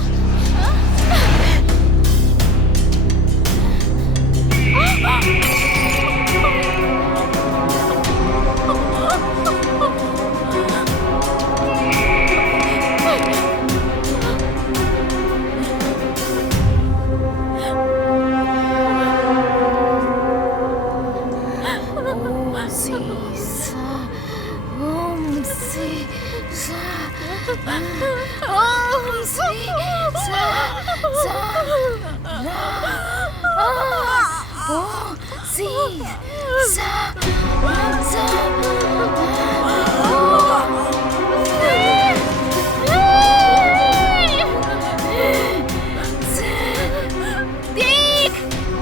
देख,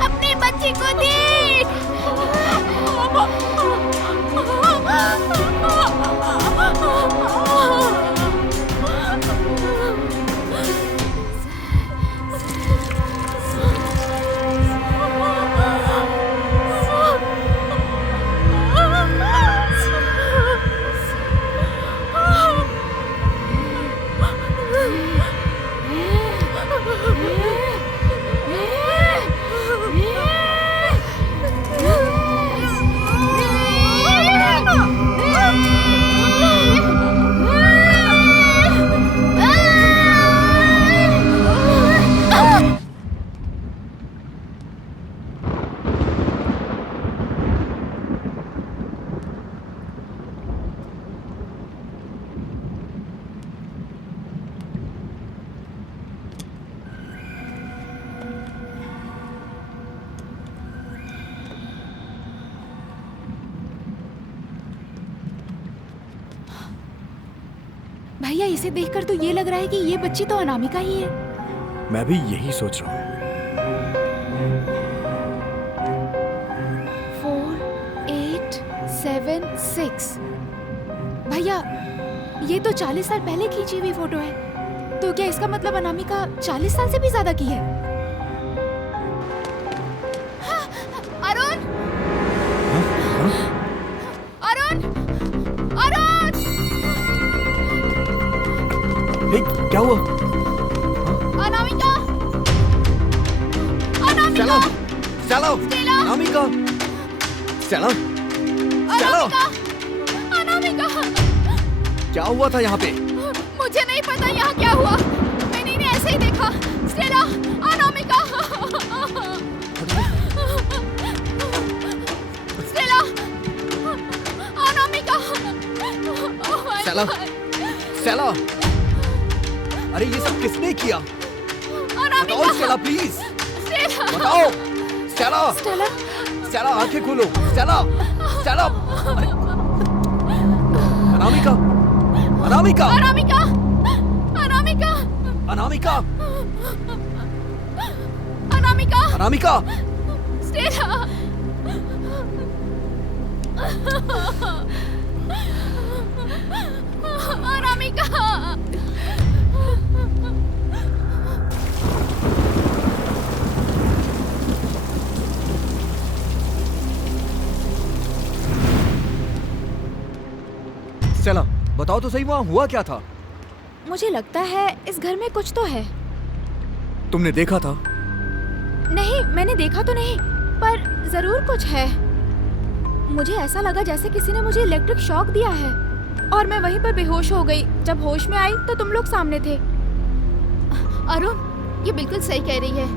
अपने बच्चे को देख। भैया, इसे देखकर तो ये लग रहा है कि ये बच्ची तो अनामिका ही है। मैं भी यही सोच रहा हूँ। 4, 8, 7, 6। भैया, ये तो 40 साल पहले खींची हुई फोटो है। तो क्या इसका मतलब अनामिका 40 साल से भी ज्यादा की है? अरुण! अरुण! अरुण! हे, क्या हुआ? अनामिका! अनामिका! चलो, स्टेला! अनामिका, चलो, चलो। अनामिका! अनामिका! क्या हुआ था यहाँ पे? मुझे नहीं पता यहाँ क्या हुआ। मैंने ऐसे ही देखा। Stella! Anamika! Stella! Anamika! Oh my Stella! God! Stella! अरे ये सब किसने किया? अनामिका! बताओ स्टेला, प्लीज स्टेला! बताओ। स्टेला, स्टेला, स्टेला, आंखें खोलो। Stella, Stella. अरे, अनामिका, अनामिका, अनामिका! अनामिका! अनामिका, अनामिका! अनामिका। स्टेला! अनामिका! स्टेला, बताओ तो सही, वहाँ हुआ क्या था? मुझे लगता है इस घर में कुछ तो है। तुमने देखा था? नहीं, मैंने देखा तो नहीं, पर जरूर कुछ है। मुझे ऐसा लगा जैसे किसी ने मुझे इलेक्ट्रिक शॉक दिया है और मैं वहीं पर बेहोश हो गई। जब होश में आई तो तुम लोग सामने थे। अरुण, ये बिल्कुल सही कह रही है।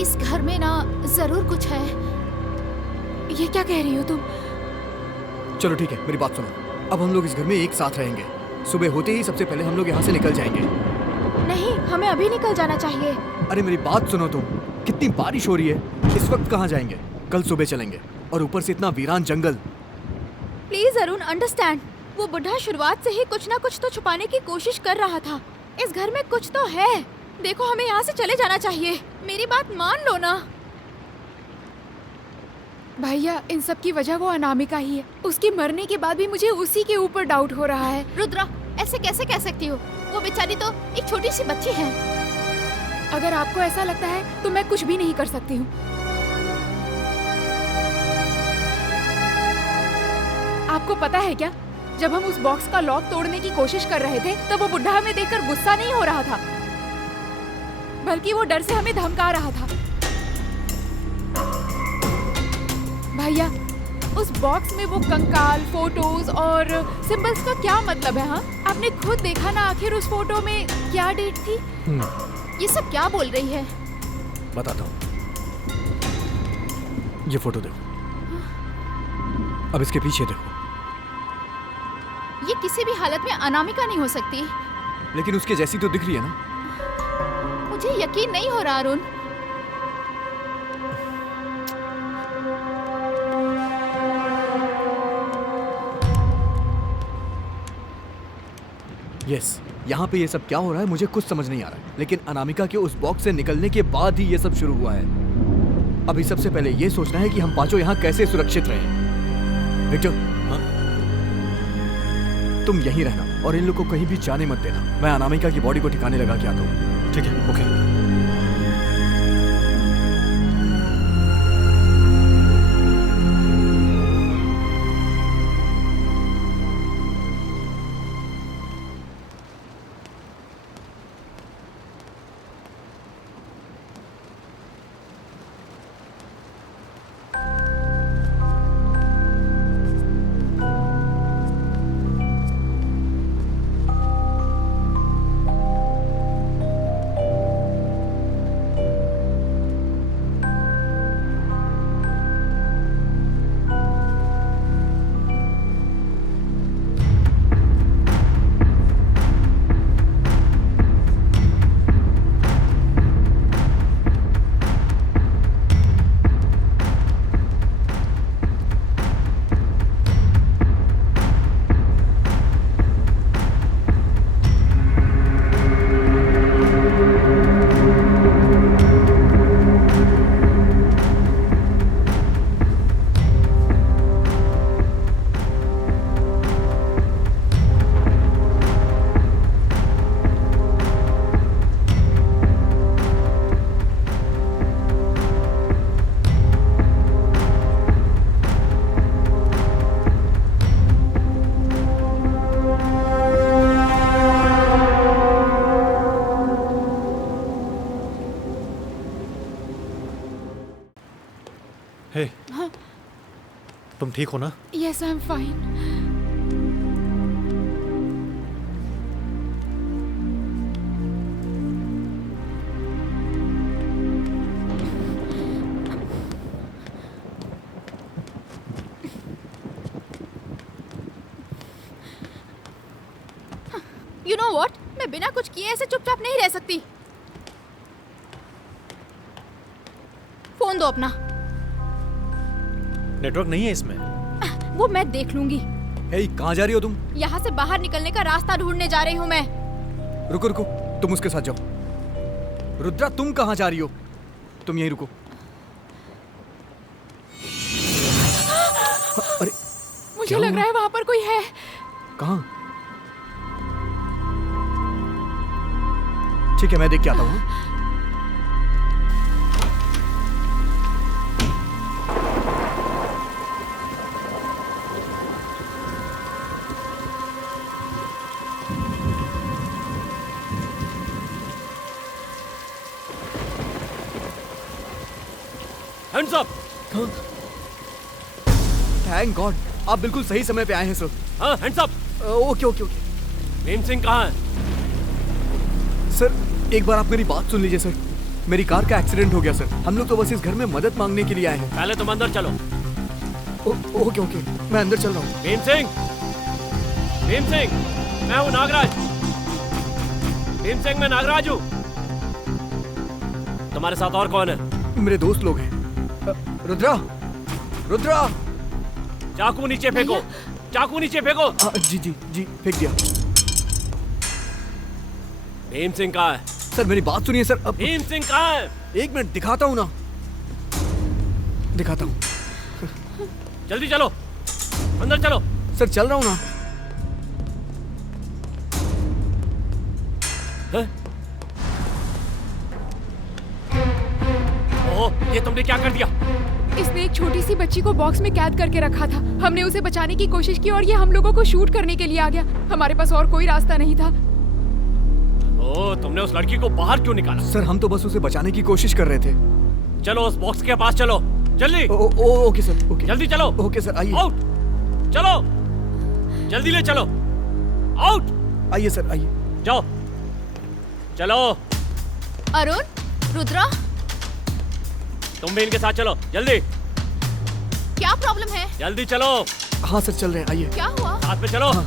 इस घर में ना जरूर कुछ है। ये क्या कह रही हो तुम? चलो ठीक है, मेरी बात सुनो। अब हम लोग इस घर में एक साथ रहेंगे। सुबह होते ही सबसे पहले हम लोग यहाँ से निकल जाएंगे। नहीं, हमें अभी निकल जाना चाहिए। अरे मेरी बात सुनो तुम। कितनी बारिश हो रही है, इस वक्त कहाँ जाएंगे? कल सुबह चलेंगे। और ऊपर से इतना वीरान जंगल। Please Arun, understand. वो बुढ़ा शुरुआत से ही कुछ ना कुछ तो छुपाने की कोशिश कर रहा था। इस घर में कुछ तो है। देखो, हमें यहाँ से चले जाना चाहिए। मेरी बात मान लो ना। भैया, इन सब की वजह वो अनामिका ही है। उसकी मरने के बाद भी मुझे उसी के ऊपर डाउट हो रहा है। रुद्रा, ऐसे कैसे कह सकती हो? वो बेचारी तो एक छोटी सी बच्ची है। अगर आपको ऐसा लगता है तो मैं कुछ भी नहीं कर सकती हूँ। आपको पता है क्या, जब हम उस बॉक्स का लॉक तोड़ने की कोशिश कर रहे थे तब वो बुढ़ा हमें देखकर गुस्सा नहीं हो रहा था, बल्कि वो डर से हमें धमका रहा था। भैया, उस बॉक्स में वो कंकाल, फोटोज और सिंबल्स का क्या मतलब है? हाँ, आपने खुद देखा ना, आखिर उस फोटो में क्या डेट थी? ये सब क्या बोल रही है? बताता हूँ। ये फोटो देखो, अब इसके पीछे देखो। ये किसी भी हालत में अनामिका नहीं हो सकती। लेकिन उसके जैसी तो दिख रही है ना। मुझे यकीन नहीं हो रहा अरुण। यस, यहाँ पे ये सब क्या हो रहा है मुझे कुछ समझ नहीं आ रहा है। लेकिन अनामिका के उस बॉक्स से निकलने के बाद ही ये सब शुरू हुआ है। अभी सबसे पहले ये सोचना है कि हम पांचों यहाँ कैसे सुरक्षित रहें। विक्टर, तुम यहीं रहना और इन लोग को कहीं भी जाने मत देना। मैं अनामिका की बॉडी को ठिकाने लगा के आता हूँ। ठीक है, ओके। हे, तुम ठीक हो ना? Yes, I am fine. You know what? मैं बिना कुछ किए ऐसे चुपचाप नहीं रह सकती। फोन दो अपना। नेटवर्क नहीं है इसमें। वो मैं देख लूंगी। हे, कहाँ जा रही हो तुम? यहाँ से बाहर निकलने का रास्ता ढूंढने जा रही हूँ मैं। रुको रुको, तुम उसके साथ जाओ। रुद्रा, तुम कहाँ जा रही हो? तुम यहीं रुको। अरे, मुझे क्या लग हुआ? रहा है वहाँ पर कोई है। कहाँ? ठीक है, मैं देख के आता हूँ। Hands up. थैंक गॉड, आप बिल्कुल सही समय पे आए हैं सर। हाँ, hands up. Okay okay okay. Bhim Singh कहाँ है? सर एक बार आप मेरी बात सुन लीजिए सर। मेरी कार का एक्सीडेंट हो गया सर। हम लोग तो बस इस घर में मदद मांगने के लिए आए हैं। पहले तुम अंदर चलो। ओके ओके, मैं अंदर चल रहा हूँ। भीम सिंह, भीम सिंह, मैं हूँ नागराज। भीम सिंह, मैं नागराज हूँ। तुम्हारे साथ और कौन है? मेरे दोस्त लोग हैं। रुद्रा, रुद्रा। चाकू नीचे फेंको, चाकू नीचे फेंको। जी जी जी, फेंक दिया। भीम सिंह कहाँ है? सर मेरी बात सुनिए सर। भीम सिंह कहाँ है? एक मिनट, दिखाता हूँ ना, दिखाता हूँ। जल्दी चलो, अंदर चलो। सर चल रहा हूँ ना। ओह, ये तुमने क्या कर दिया? इसने एक छोटी सी बच्ची को बॉक्स में कैद करके रखा था। हमने उसे बचाने की कोशिश की और ये हम लोगों को शूट करने के लिए आ गया। हमारे पास और कोई रास्ता नहीं था। ओह, तुमने उस लड़की को बाहर क्यों निकाला? सर हम तो बस उसे बचाने की कोशिश कर रहे थे। चलो उस बॉक्स के पास चलो, जल्दी। Okay sir, okay. जल्दी चलो। ओके सर, आइए। आउट, चलो, जल्दी ले चलो। आउट। आइए सर, आइए। जाओ, चलो। अरुण, रुद्रा, तुम भी इनके साथ चलो, जल्दी। क्या प्रॉब्लम है? जल्दी चलो। हाँ सर, चल रहे हैं, आइए। क्या हुआ? साथ में चलो। हाँ।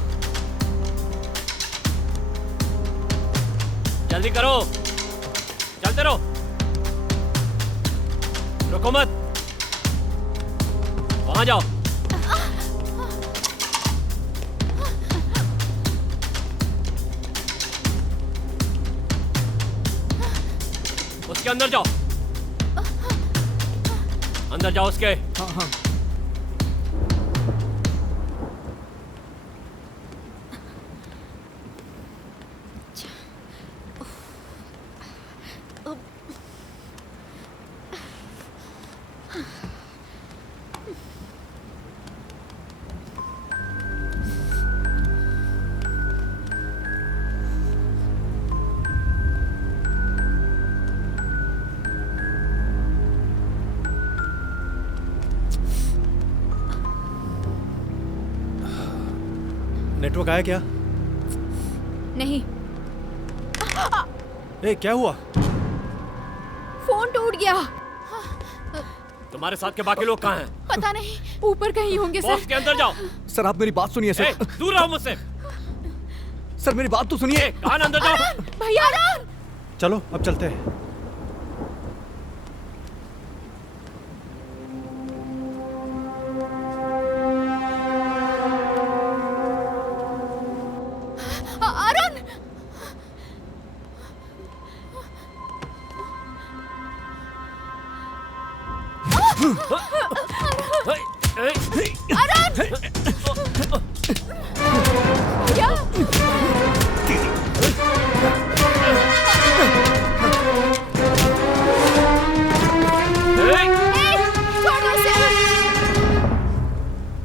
जल्दी करो, चलते रहो, रुको मत। वहां जाओ। उसके अंदर जाओ, अंदर जाओ उसके। हाँ हाँ। नेटवर्क आया क्या? नहीं, ए, क्या हुआ? फोन टूट गया। तुम्हारे साथ के बाकी लोग कहाँ हैं? पता नहीं। ऊपर कहीं होंगे बॉक्स सर। के अंदर जाओ। सर आप मेरी बात सुनिए ए, सर। दूर रहो मुझसे। सर मेरी बात तो सुनिए। कान अंदर जाओ। भैया, चलो अब चलते हैं। अरुण,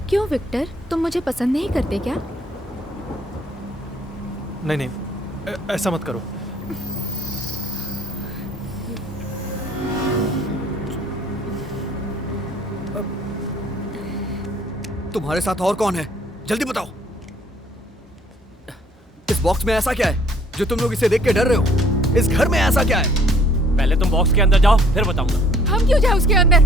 क्यों विक्टर, तुम मुझे पसंद नहीं करते क्या? नहीं नहीं, ऐसा मत करो। तुम्हारे साथ और कौन है, जल्दी बताओ। इस बॉक्स में ऐसा क्या है जो तुम लोग इसे देख के डर रहे हो? इस घर में ऐसा क्या है? पहले तुम बॉक्स के अंदर जाओ, फिर बताऊंगा। हम क्यों जाए उसके अंदर?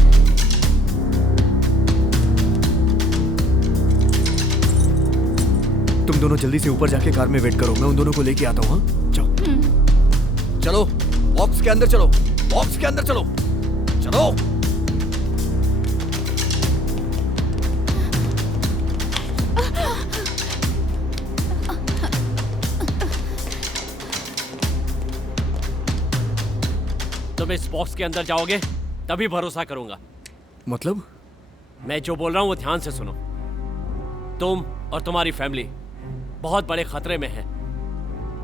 तुम दोनों जल्दी से ऊपर जाके कार में वेट करो, मैं उन दोनों को लेके आता हूँ। हाँ जाओ। चलो बॉक्स के अंदर चलो, बॉक्स के अंदर चलो, चलो। तुम इस बॉक्स के अंदर जाओगे तभी भरोसा करूंगा। मतलब? मैं जो बोल रहा हूं वो ध्यान से सुनो। तुम और तुम्हारी फैमिली बहुत बड़े खतरे में है,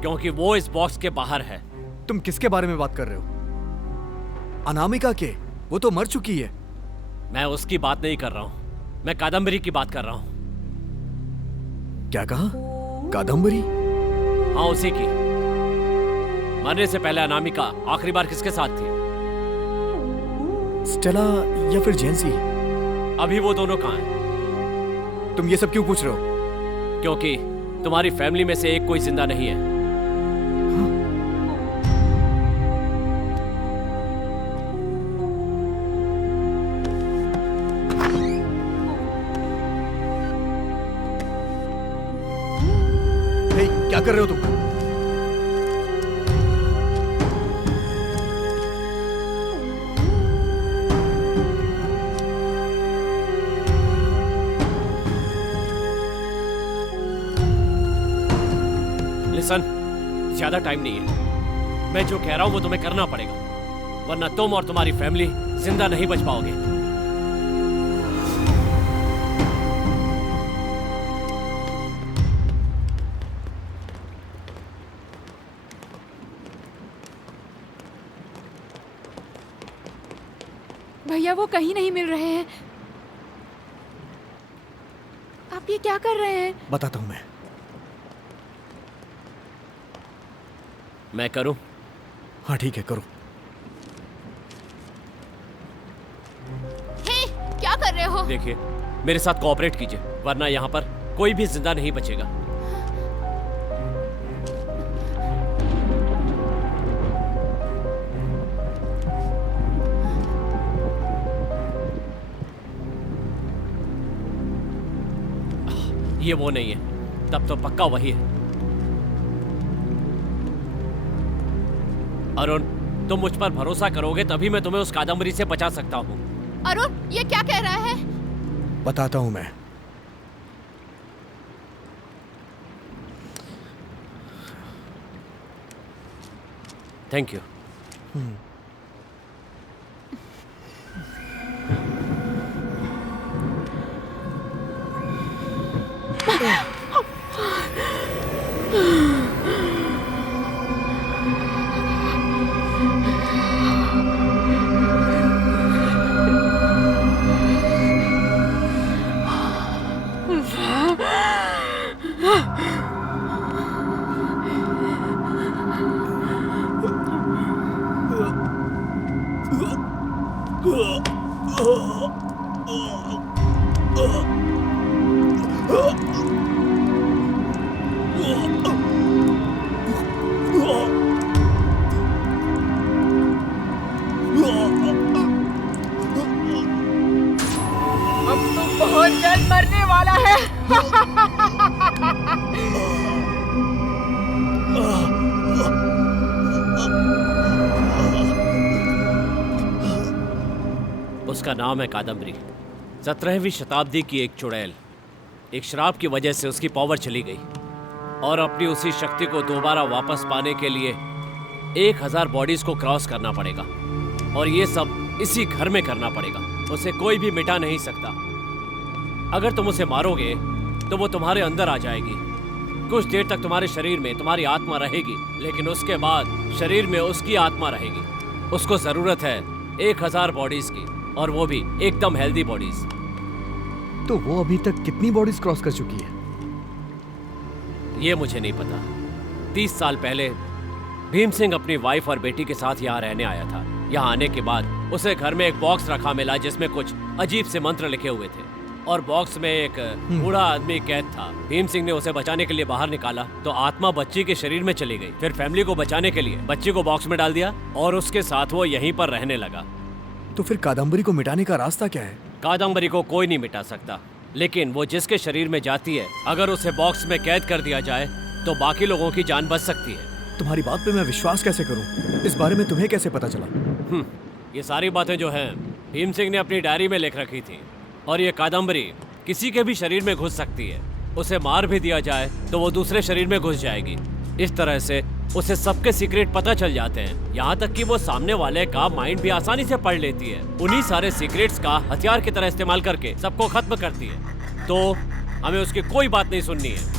क्योंकि वो इस बॉक्स के बाहर है। तुम किसके बारे में बात कर रहे हो? अनामिका के? वो तो मर चुकी है। मैं उसकी बात नहीं कर रहा हूं, मैं कादम्बरी की बात कर रहा हूं। क्या कहा? कादम्बरी? हाँ, उसी की। मरने से पहले अनामिका आखिरी बार किसके साथ थी? स्टेला या फिर जेंसी? अभी वो दोनों कहाँ हैं? तुम ये सब क्यों पूछ रहे हो? क्योंकि तुम्हारी फैमिली में से एक कोई जिंदा नहीं है। हे, क्या कर रहे हो तुम? लिसन, ज्यादा टाइम नहीं है। मैं जो कह रहा हूं वो तुम्हें करना पड़ेगा, वरना तुम और तुम्हारी फैमिली जिंदा नहीं बच पाओगे। भैया वो कहीं नहीं मिल रहे हैं। आप ये क्या कर रहे हैं? बताता हूं मैं। मैं करूं? हाँ ठीक है, करो। हे, क्या कर रहे हो? देखिए, मेरे साथ कोऑपरेट कीजिए, वरना यहाँ पर कोई भी जिंदा नहीं बचेगा। ये वो नहीं है, तब तो पक्का वही है। अरुण, तुम मुझ पर भरोसा करोगे तभी मैं तुम्हें उस कादम्बरी से बचा सकता हूँ। अरुण, ये क्या कह रहा है? बताता हूं मैं। Thank you. बहुत जल्द मरने वाला है। उसका नाम है कादम्बरी। 17वीं शताब्दी की एक चुड़ैल। एक श्राप की वजह से उसकी पावर चली गई और अपनी उसी शक्ति को दोबारा वापस पाने के लिए 1000 बॉडीज को क्रॉस करना पड़ेगा, और ये सब इसी घर में करना पड़ेगा। उसे कोई भी मिटा नहीं सकता। अगर तुम उसे मारोगे तो वो तुम्हारे अंदर आ जाएगी। कुछ देर तक तुम्हारे शरीर में तुम्हारी आत्मा रहेगी, लेकिन उसके बाद शरीर में उसकी आत्मा रहेगी। उसको जरूरत है 1000 बॉडीज की, और वो भी एकदम हेल्दी बॉडीज। तो वो अभी तक कितनी बॉडीज क्रॉस कर चुकी है? ये मुझे नहीं पता। 30 साल पहले भीम सिंह अपनी वाइफ और बेटी के साथ यहाँ रहने आया था। यहाँ आने के बाद उसे घर में एक बॉक्स रखा मिला जिसमें कुछ अजीब से मंत्र लिखे हुए थे, और बॉक्स में एक बूढ़ा आदमी कैद था। भीम सिंह ने उसे बचाने के लिए बाहर निकाला तो आत्मा बच्ची के शरीर में चली गई। फिर फैमिली को बचाने के लिए बच्ची को बॉक्स में डाल दिया और उसके साथ वो यहीं पर रहने लगा। तो फिर कादम्बरी को मिटाने का रास्ता क्या है? कादम्बरी को कोई नहीं मिटा सकता, लेकिन वो जिसके शरीर में जाती है, अगर उसे बॉक्स में कैद कर दिया जाए तो बाकी लोगों की जान बच सकती है। तुम्हारी बात पे मैं विश्वास कैसे करूं? इस बारे में तुम्हें कैसे पता चला? ये सारी बातें जो हैं भीम सिंह ने अपनी डायरी में लिख रखी थी, और ये कादम्बरी किसी के भी शरीर में घुस सकती है। उसे मार भी दिया जाए तो वो दूसरे शरीर में घुस जाएगी। इस तरह से उसे सबके सीक्रेट पता चल जाते हैं, यहाँ तक कि वो सामने वाले का माइंड भी आसानी से पढ़ लेती है। उन्हीं सारे सीक्रेट्स का हथियार की तरह इस्तेमाल करके सबको खत्म करती है। तो हमें उसकी कोई बात नहीं सुननी है।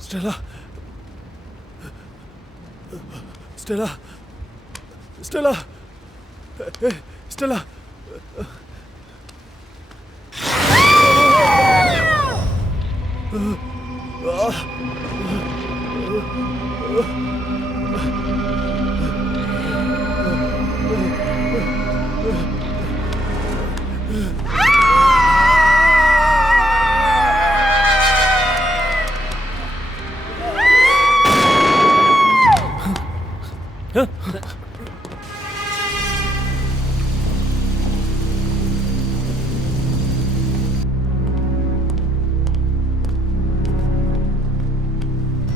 Stella, Stella, Stella, Stella.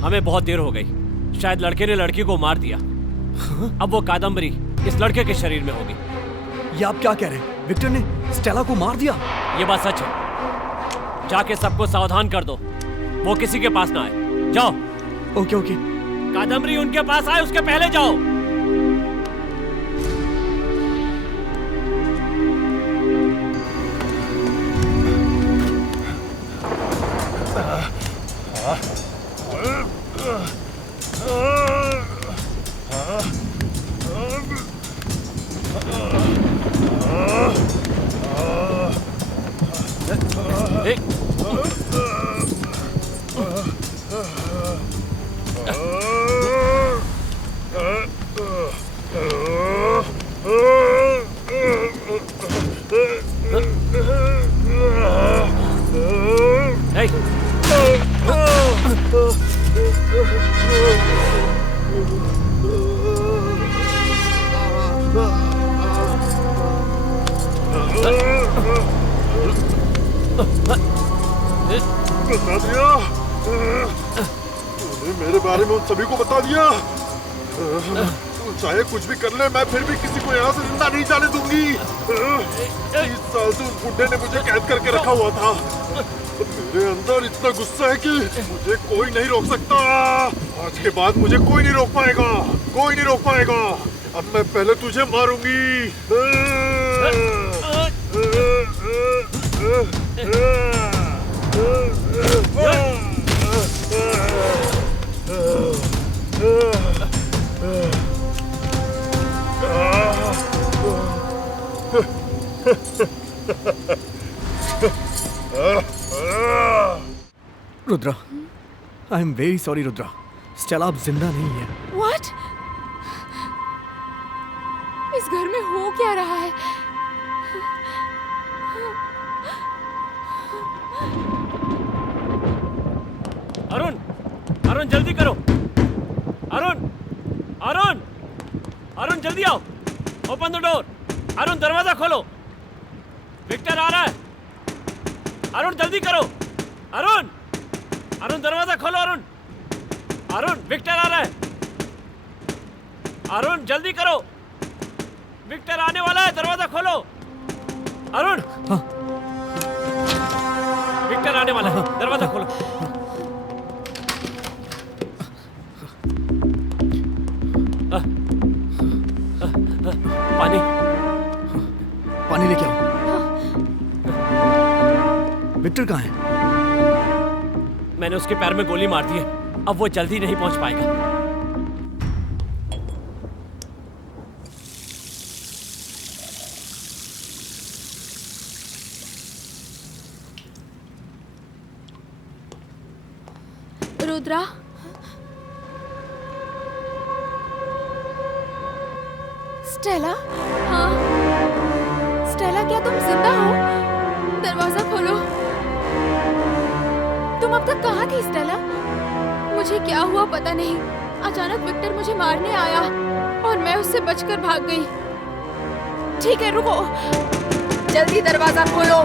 हमें बहुत देर हो गई। शायद लड़के ने लड़की को मार दिया। अब वो कादम्बरी इस लड़के के शरीर में होगी। ये आप क्या कह रहे हैं? विक्टर ने स्टेला को मार दिया? ये बात सच है। जाके सबको सावधान कर दो, वो किसी के पास ना आए। जाओ। Okay okay. कादम्बरी उनके पास आए उसके पहले जाओ। बता दिया, तूने मेरे बारे में उन सभी को बता दिया। तू चाहे कुछ भी कर ले, मैं फिर भी किसी को यहाँ से जिंदा नहीं जाने दूंगी। 30 साल से उस बुड्ढे ने मुझे कैद करके रखा हुआ था। मेरे अंदर इतना गुस्सा है कि मुझे कोई नहीं रोक सकता। आज के बाद मुझे कोई नहीं रोक पाएगा, कोई नहीं रोक पाएगा। अब मैं पहले तुझे मारूंगी। Rudra, I am very sorry Rudra. Stella अब जिंदा नहीं है। What? इस घर में हो क्या रहा है? अरुण, अरुण जल्दी करो। अरुण, अरुण, अरुण जल्दी आओ। Open the door. अरुण दरवाजा खोलो। विक्टर आ रहा है। अरुण जल्दी करो। अरुण, अरुण दरवाजा खोलो। अरुण, अरुण विक्टर आ रहा है। अरुण जल्दी करो, विक्टर आने वाला है। दरवाजा खोलो। अरुण, हाँ। विक्टर आने वाला है। दरवाजा खोलो। पानी, पानी लेके आओ। विक्टर कहाँ है? मैंने उसके पैर में गोली मार दी है। अब वो जल्दी नहीं पहुंच पाएगा। रुद्रा, स्टेला? हाँ, स्टेला क्या तुम जिंदा हो? दरवाजा खोलो। तुम अब तक कहाँ थी स्टेला? मुझे क्या हुआ पता नहीं। अचानक विक्टर मुझे मारने आया और मैं उससे बचकर भाग गई। ठीक है, रुको, जल्दी दरवाजा खोलो।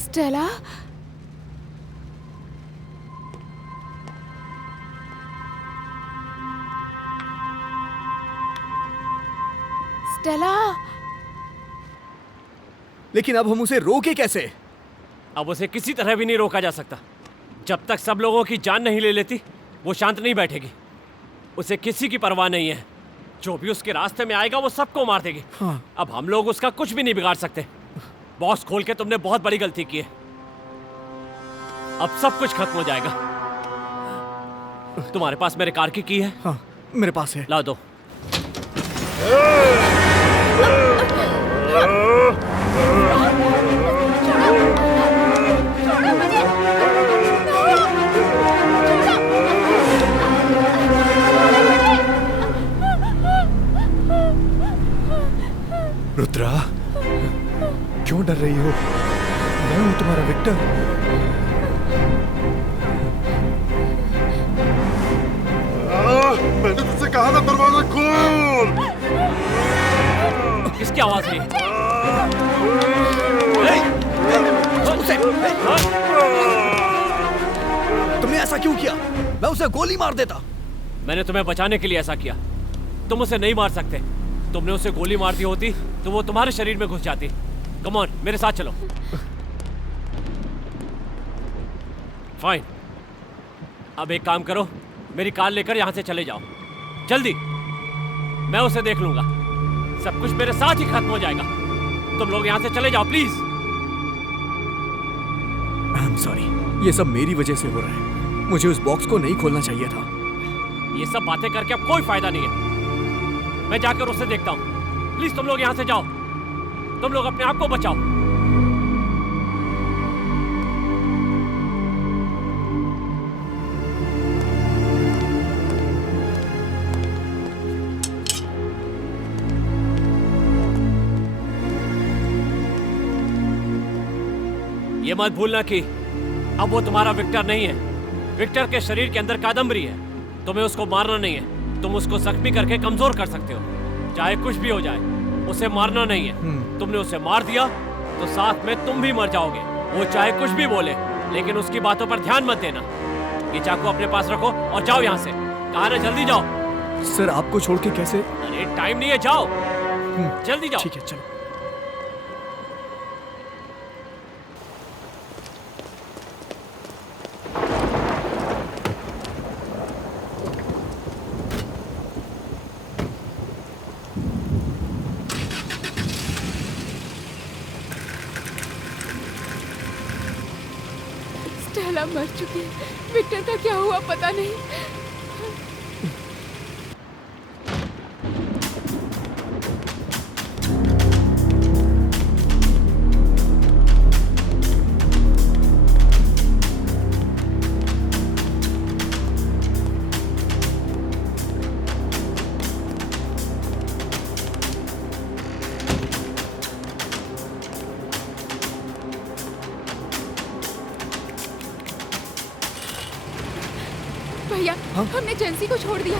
स्टेला? स्टेला? लेकिन अब हम उसे रोके कैसे? अब उसे किसी तरह भी नहीं रोका जा सकता। जब तक सब लोगों की जान नहीं ले लेती वो शांत नहीं बैठेगी। उसे किसी की परवाह नहीं है। जो भी उसके रास्ते में आएगा वो सबको मार देगी। हाँ। अब हम लोग उसका कुछ भी नहीं बिगाड़ सकते। बॉक्स खोल के तुमने बहुत बड़ी गलती की है। अब सब कुछ खत्म हो जाएगा। तुम्हारे पास मेरे कार की है? हाँ, मेरे पास है। ला दो। रुद्रा, क्यों डर रही हो? मैं हूं तुम्हारा विक्टर। मैंने तुझसे कहा था दरवाजा खोल। किसकी आवाज है? तुमने ऐसा क्यों किया? मैं उसे गोली मार देता। मैंने तुम्हें बचाने के लिए ऐसा किया। तुम उसे नहीं मार सकते। तुमने उसे गोली मार दी होती तो वो तुम्हारे शरीर में घुस जाती। कम ऑन, मेरे साथ चलो। फाइन। अब एक काम करो, मेरी कार लेकर यहां से चले जाओ जल्दी। मैं उसे देख लूंगा। सब कुछ मेरे साथ ही खत्म हो जाएगा। तुम लोग यहां से चले जाओ प्लीज। आई एम सॉरी, ये सब मेरी वजह से हो रहा है। मुझे उस बॉक्स को नहीं खोलना चाहिए था। ये सब बातें करके अब कोई फायदा नहीं है। मैं जाकर उसे देखता हूं। प्लीज तुम लोग यहां से जाओ। तुम लोग अपने आप को बचाओ। ये मत भूलना कि अब वो तुम्हारा विक्टर नहीं है। विक्टर के शरीर के अंदर कादम्बरी है। तुम्हें उसको मारना नहीं है। तुम उसको जख्मी करके कमजोर कर सकते हो। चाहे कुछ भी हो जाए, उसे मारना नहीं है। तुमने उसे मार दिया तो साथ में तुम भी मर जाओगे। वो चाहे कुछ भी बोले, लेकिन उसकी बातों पर ध्यान मत देना। ये चाकू अपने पास रखो और जाओ यहाँ से। कहा ना, जल्दी जाओ। सर, आपको छोड़ के कैसे? अरे टाइम नहीं है, जाओ जल्दी जाओ। ठीक है, चलो। स्टेला मर चुकी है। विक्टर का क्या हुआ पता नहीं। भैया, हमने जेंसी को छोड़ दिया।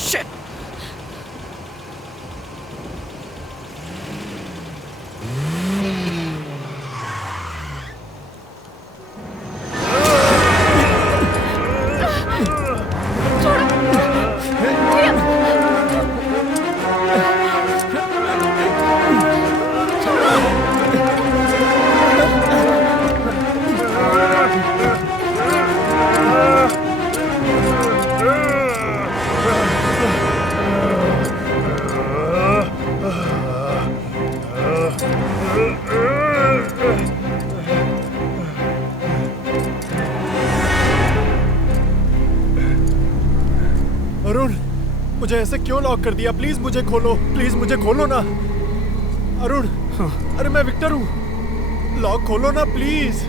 शिट! मुझे ऐसे क्यों लॉक कर दिया? प्लीज मुझे खोलो, प्लीज मुझे खोलो ना। अरुण, अरे मैं विक्टर हूँ। लॉक खोलो ना प्लीज।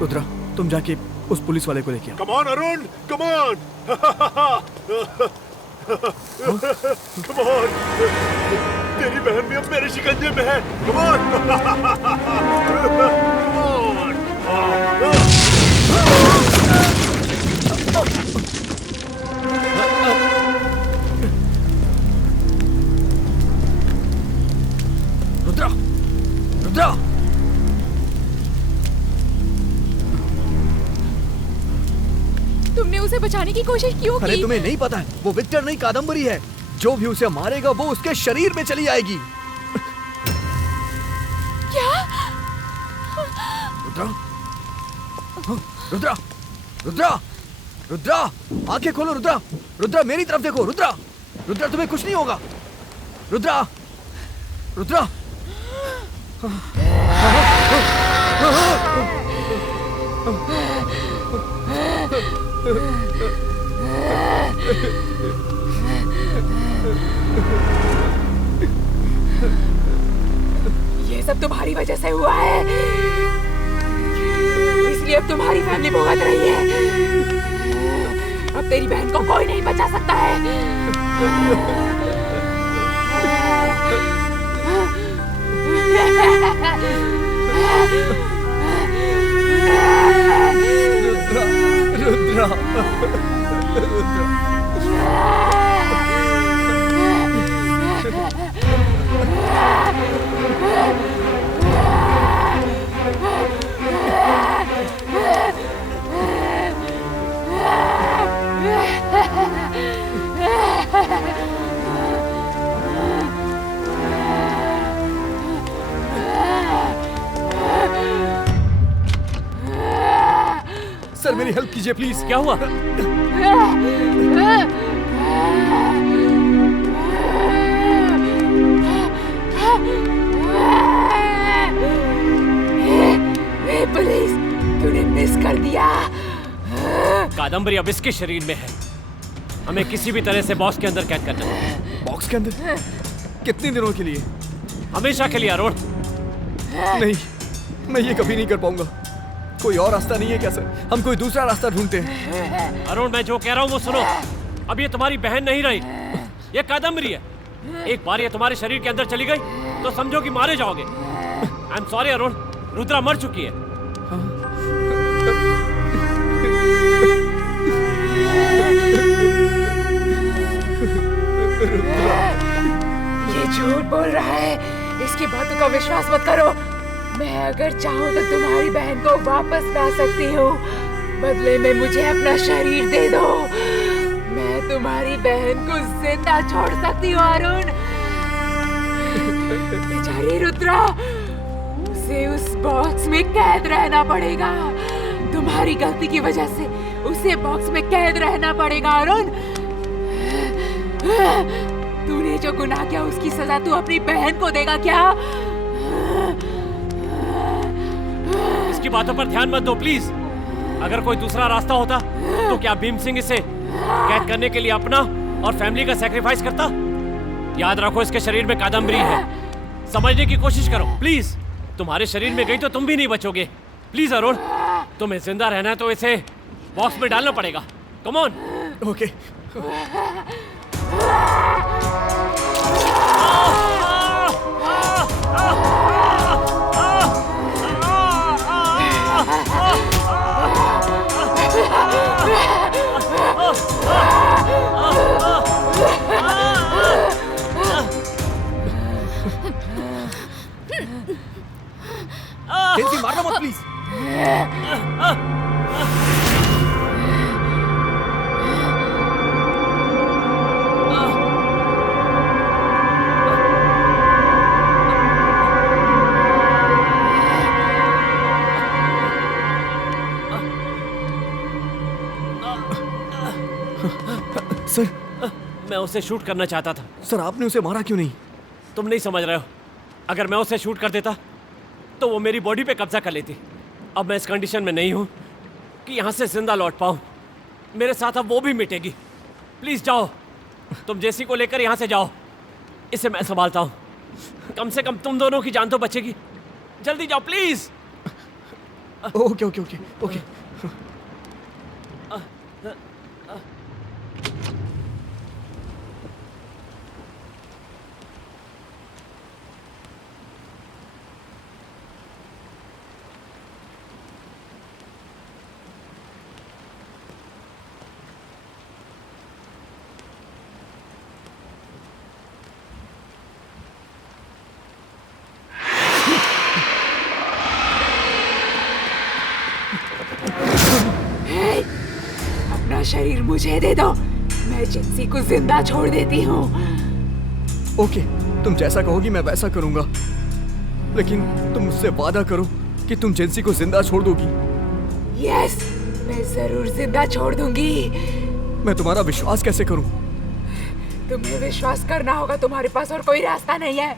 रुद्रा, तुम जाके उस पुलिस वाले को लेके आओ। Come on Arun, come on. Come on. तेरी बहन भी अब मेरे शिकंजे में है। Come on. Come on. बचाने की कोशिश क्यों अरे की? तुम्हें नहीं पता है, वो विक्टर नहीं कादम्बरी है। जो भी उसे मारेगा वो उसके शरीर में चली आएगी। क्या? रुद्रा, रुद्रा, रुद्रा, रुद्रा, आंखें खोलो रुद्रा। रुद्रा मेरी तरफ देखो। रुद्रा, रुद्रा तुम्हें कुछ नहीं होगा। रुद्रा, रुद्रा। ये सब तुम्हारी वजह से हुआ है, इसलिए अब तुम्हारी फैमिली भुगत रही है। अब तेरी बहन को कोई नहीं बचा सकता है। रुद्रा, रुद्रा, रुद्रा। सर मेरी हेल्प कीजिए प्लीज। क्या हुआ? पुलिस, तूने मिस कर दिया। कादम्बरी अब इसके शरीर में है। हमें किसी भी तरह से बॉक्स के अंदर कैद करना है। बॉक्स के अंदर? कितने दिनों के लिए? हमेशा के लिए अरुण। नहीं, मैं ये कभी नहीं कर पाऊंगा। कोई और रास्ता नहीं है क्या सर? हम कोई दूसरा रास्ता ढूंढते हैं। अरुण मैं जो कह रहा हूँ वो सुनो। अब ये तुम्हारी बहन नहीं रही, ये कादम्बरी है। एक बार ये तुम्हारे शरीर के अंदर चली गई तो समझो कि मारे जाओगे। I am sorry Arun, Rudra मर चुकी है। ये झूठ बोल रहा है, इसकी बातों का विश्वास मत करो। मैं अगर चाहूँ तो तुम्हारी बहन को वापस ला सकती हूँ। बदले में मुझे अपना शरीर दे दो। मैं तुम्हारी बहन को जिंदा छोड़ सकती हूँ अरुण। बेचारी रुद्रा, उसे उस बॉक्स में कैद रहना पड़ेगा। तुम्हारी गलती की वजह से उसे बॉक्स में कैद रहना पड़ेगा अरुण। तूने जो गुनाह किया उसकी सजा तू अपनी बहन को देगा क्या? इसकी बातों पर ध्यान मत दो प्लीज। अगर कोई दूसरा रास्ता होता तो क्या भीम सिंह इसे कैद करने के लिए अपना और फैमिली का सैक्रिफाइस करता? याद रखो इसके शरीर में कादम्बरी है। समझने की कोशिश करो प्लीज। तुम्हारे शरीर में गई तो तुम भी नहीं बचोगे। प्लीज अरुण, तुम्हें जिंदा रहना है तो इसे बॉक्स में डालना पड़ेगा। Come on. ओके। केंसी मारना मत प्लीज। सर, मैं उसे शूट करना चाहता था। सर आपने उसे मारा क्यों नहीं? तुम नहीं समझ रहे हो। अगर मैं उसे शूट कर देता तो वो मेरी बॉडी पे कब्जा कर लेती। अब मैं इस कंडीशन में नहीं हूं कि यहाँ से जिंदा लौट पाऊं। मेरे साथ अब वो भी मिटेगी। प्लीज जाओ, तुम जेसी को लेकर यहाँ से जाओ। इसे मैं संभालता हूँ। कम से कम तुम दोनों की जान तो बचेगी। जल्दी जाओ please. Okay okay okay okay. शरीर मुझे दे दो, मैं जिंसी को जिंदा छोड़ देती हूँ। ओके, तुम जैसा कहोगी मैं वैसा करूंगा, लेकिन तुम मुझसे वादा करो कि तुम जेंसी को जिंदा छोड़ दोगी। यस, मैं जरूर जिंदा छोड़ दूंगी। मैं तुम्हारा विश्वास कैसे करूं? तुम्हें विश्वास करना होगा, तुम्हारे पास और कोई रास्ता नहीं है।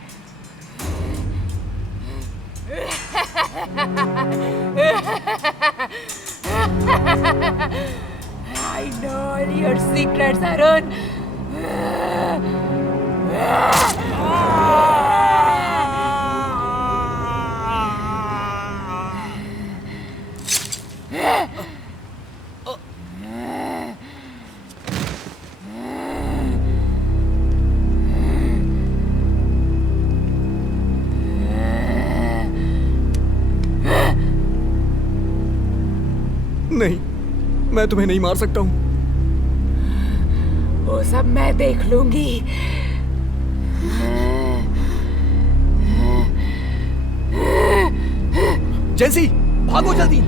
I know all your secrets, Arun. नहीं, मैं तुम्हें नहीं मार सकता हूँ। वो सब मैं देख लूंगी। जेंसी, भागो जल्दी।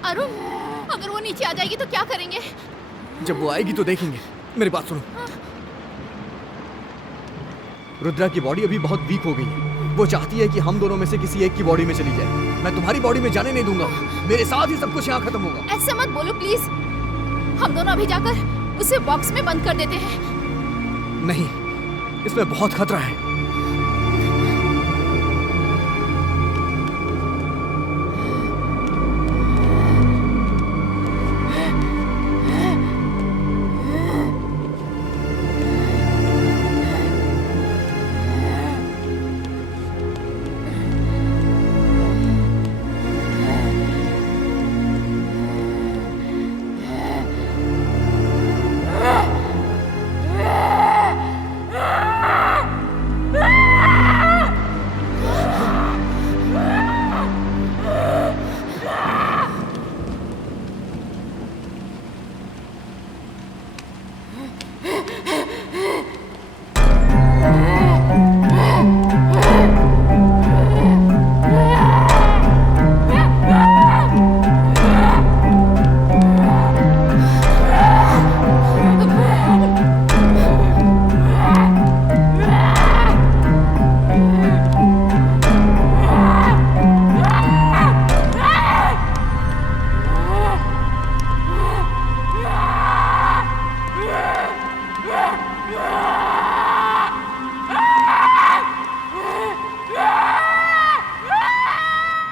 अरुण, अगर वो नीचे आ जाएगी तो क्या करेंगे? जब वो आएगी तो देखेंगे। मेरी बात सुनो, रुद्रा की बॉडी अभी बहुत वीक हो गई है। वो चाहती है कि हम दोनों में से किसी एक की बॉडी में चली जाए। मैं तुम्हारी बॉडी में जाने नहीं दूंगा। मेरे साथ ही सब कुछ यहाँ खत्म होगा। ऐसे मत बोलो प्लीज। हम दोनों अभी जाकर उसे बॉक्स में बंद कर देते हैं। नहीं, इसमें बहुत खतरा है।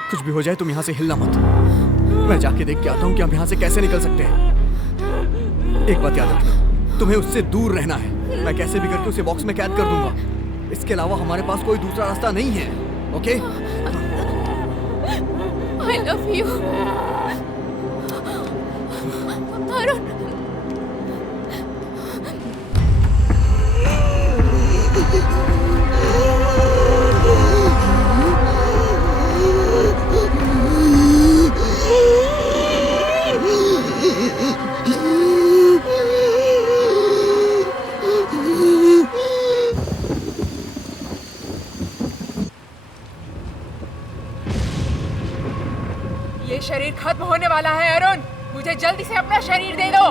कुछ भी हो जाए तुम यहाँ से हिलना मत। मैं जाके देख के आता हूँ कि हम यहाँ से कैसे निकल सकते हैं। एक बात याद रखना, तुम्हें उससे दूर रहना है। मैं कैसे भी करके उसे बॉक्स में कैद कर दूंगा। इसके अलावा हमारे पास कोई दूसरा रास्ता नहीं है। Okay? I love you. Arun, ये शरीर खत्म होने वाला है अरुण, मुझे जल्दी से अपना शरीर दे दो।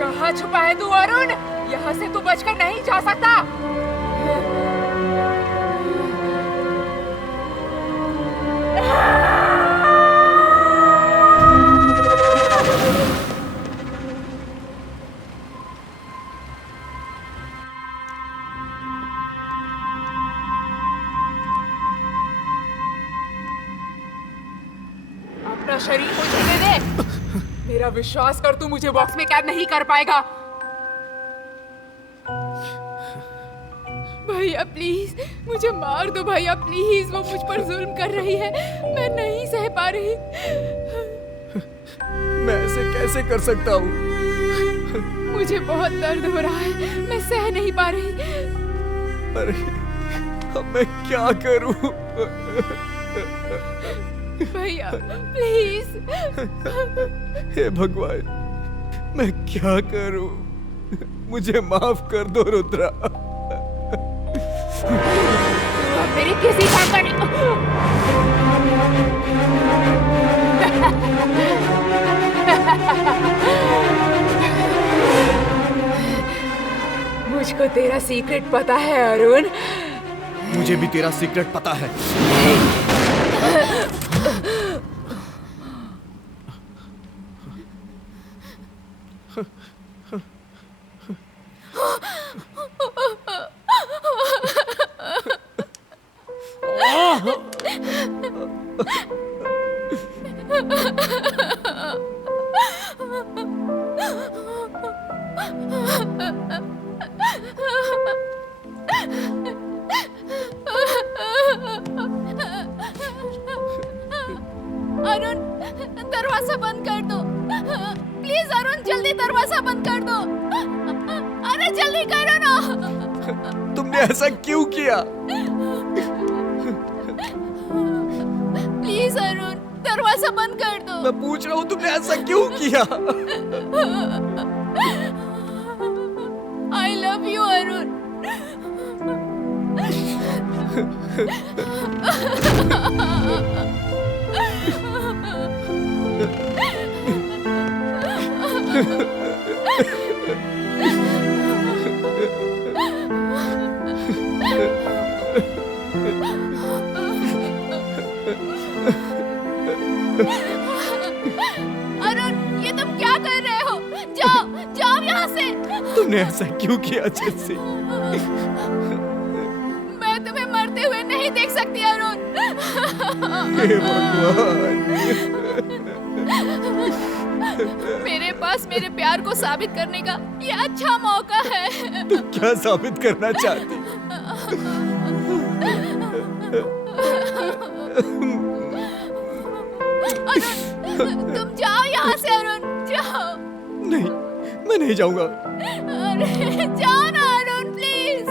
कहाँ छुपा है तू अरुण? यहाँ से तू बचकर नहीं जा सकता। अपना शरीर मुझे दे दे। मेरा विश्वास कर, तू मुझे बॉक्स में कैद नहीं कर पाएगा। भैया प्लीज मुझे मार दो भैया प्लीज, वो मुझ पर जुल्म कर रही है, मैं नहीं सह पा रही। मैं ऐसे कैसे कर सकता हूँ? मुझे बहुत दर्द हो रहा है, मैं सह नहीं पा रही। अरे अब मैं क्या करूँ? भैया प्लीज। हे भगवान, मैं क्या करूँ? मुझे माफ कर दो रुद्रा। मेरी किसी काम का नहीं। मुझको तेरा सीक्रेट पता है अरुण। मुझे भी तेरा सीक्रेट पता है। अरुण दरवाजा बंद कर दो प्लीज। अरुण जल्दी दरवाजा बंद कर दो। अरे जल्दी करो ना। तुमने ऐसा क्यों किया? प्लीज अरुण दरवाजा बंद कर दो। मैं पूछ रहा हूँ तुमने ऐसा क्यों किया? I love you Arun. Arun ये तुम क्या कर रहे हो? जाओ जाओ यहाँ से। तुमने ऐसा क्यों किया जैसे? मैं तुम्हें मरते हुए नहीं देख सकती अरुण। हे भगवान। मेरे पास मेरे प्यार को साबित करने का ये अच्छा मौका है। तुम क्या साबित करना चाहती? तुम जाओ यहाँ से अरुण, जाओ। नहीं, मैं नहीं जाऊंगा। अरे जाओ ना अरुण प्लीज।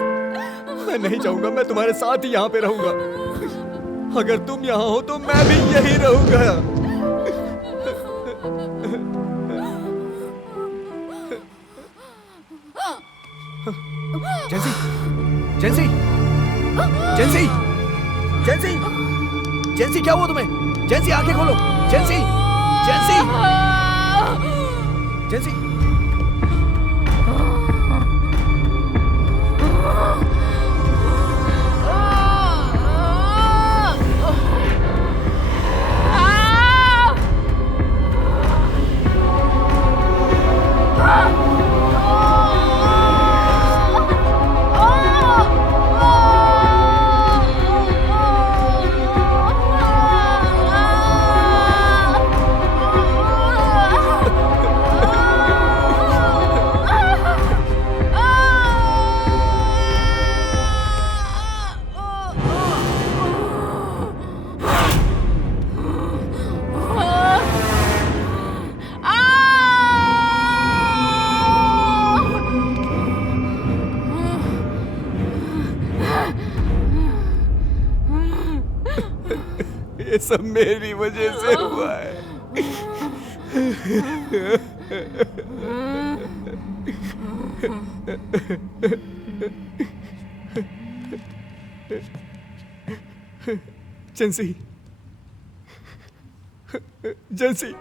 मैं नहीं जाऊंगा, मैं तुम्हारे साथ ही यहाँ पे रहूंगा। अगर तुम यहाँ हो तो मैं भी यही रहूंगा। जेंसी, जेंसी, जेंसी, जेंसी, जेंसी क्या हुआ तुम्हें? जेंसी आंखें खोलो। जेंसी, जेंसी, जेंसी। ये सब मेरी वजह से हुआ है। जेंसी, जेंसी।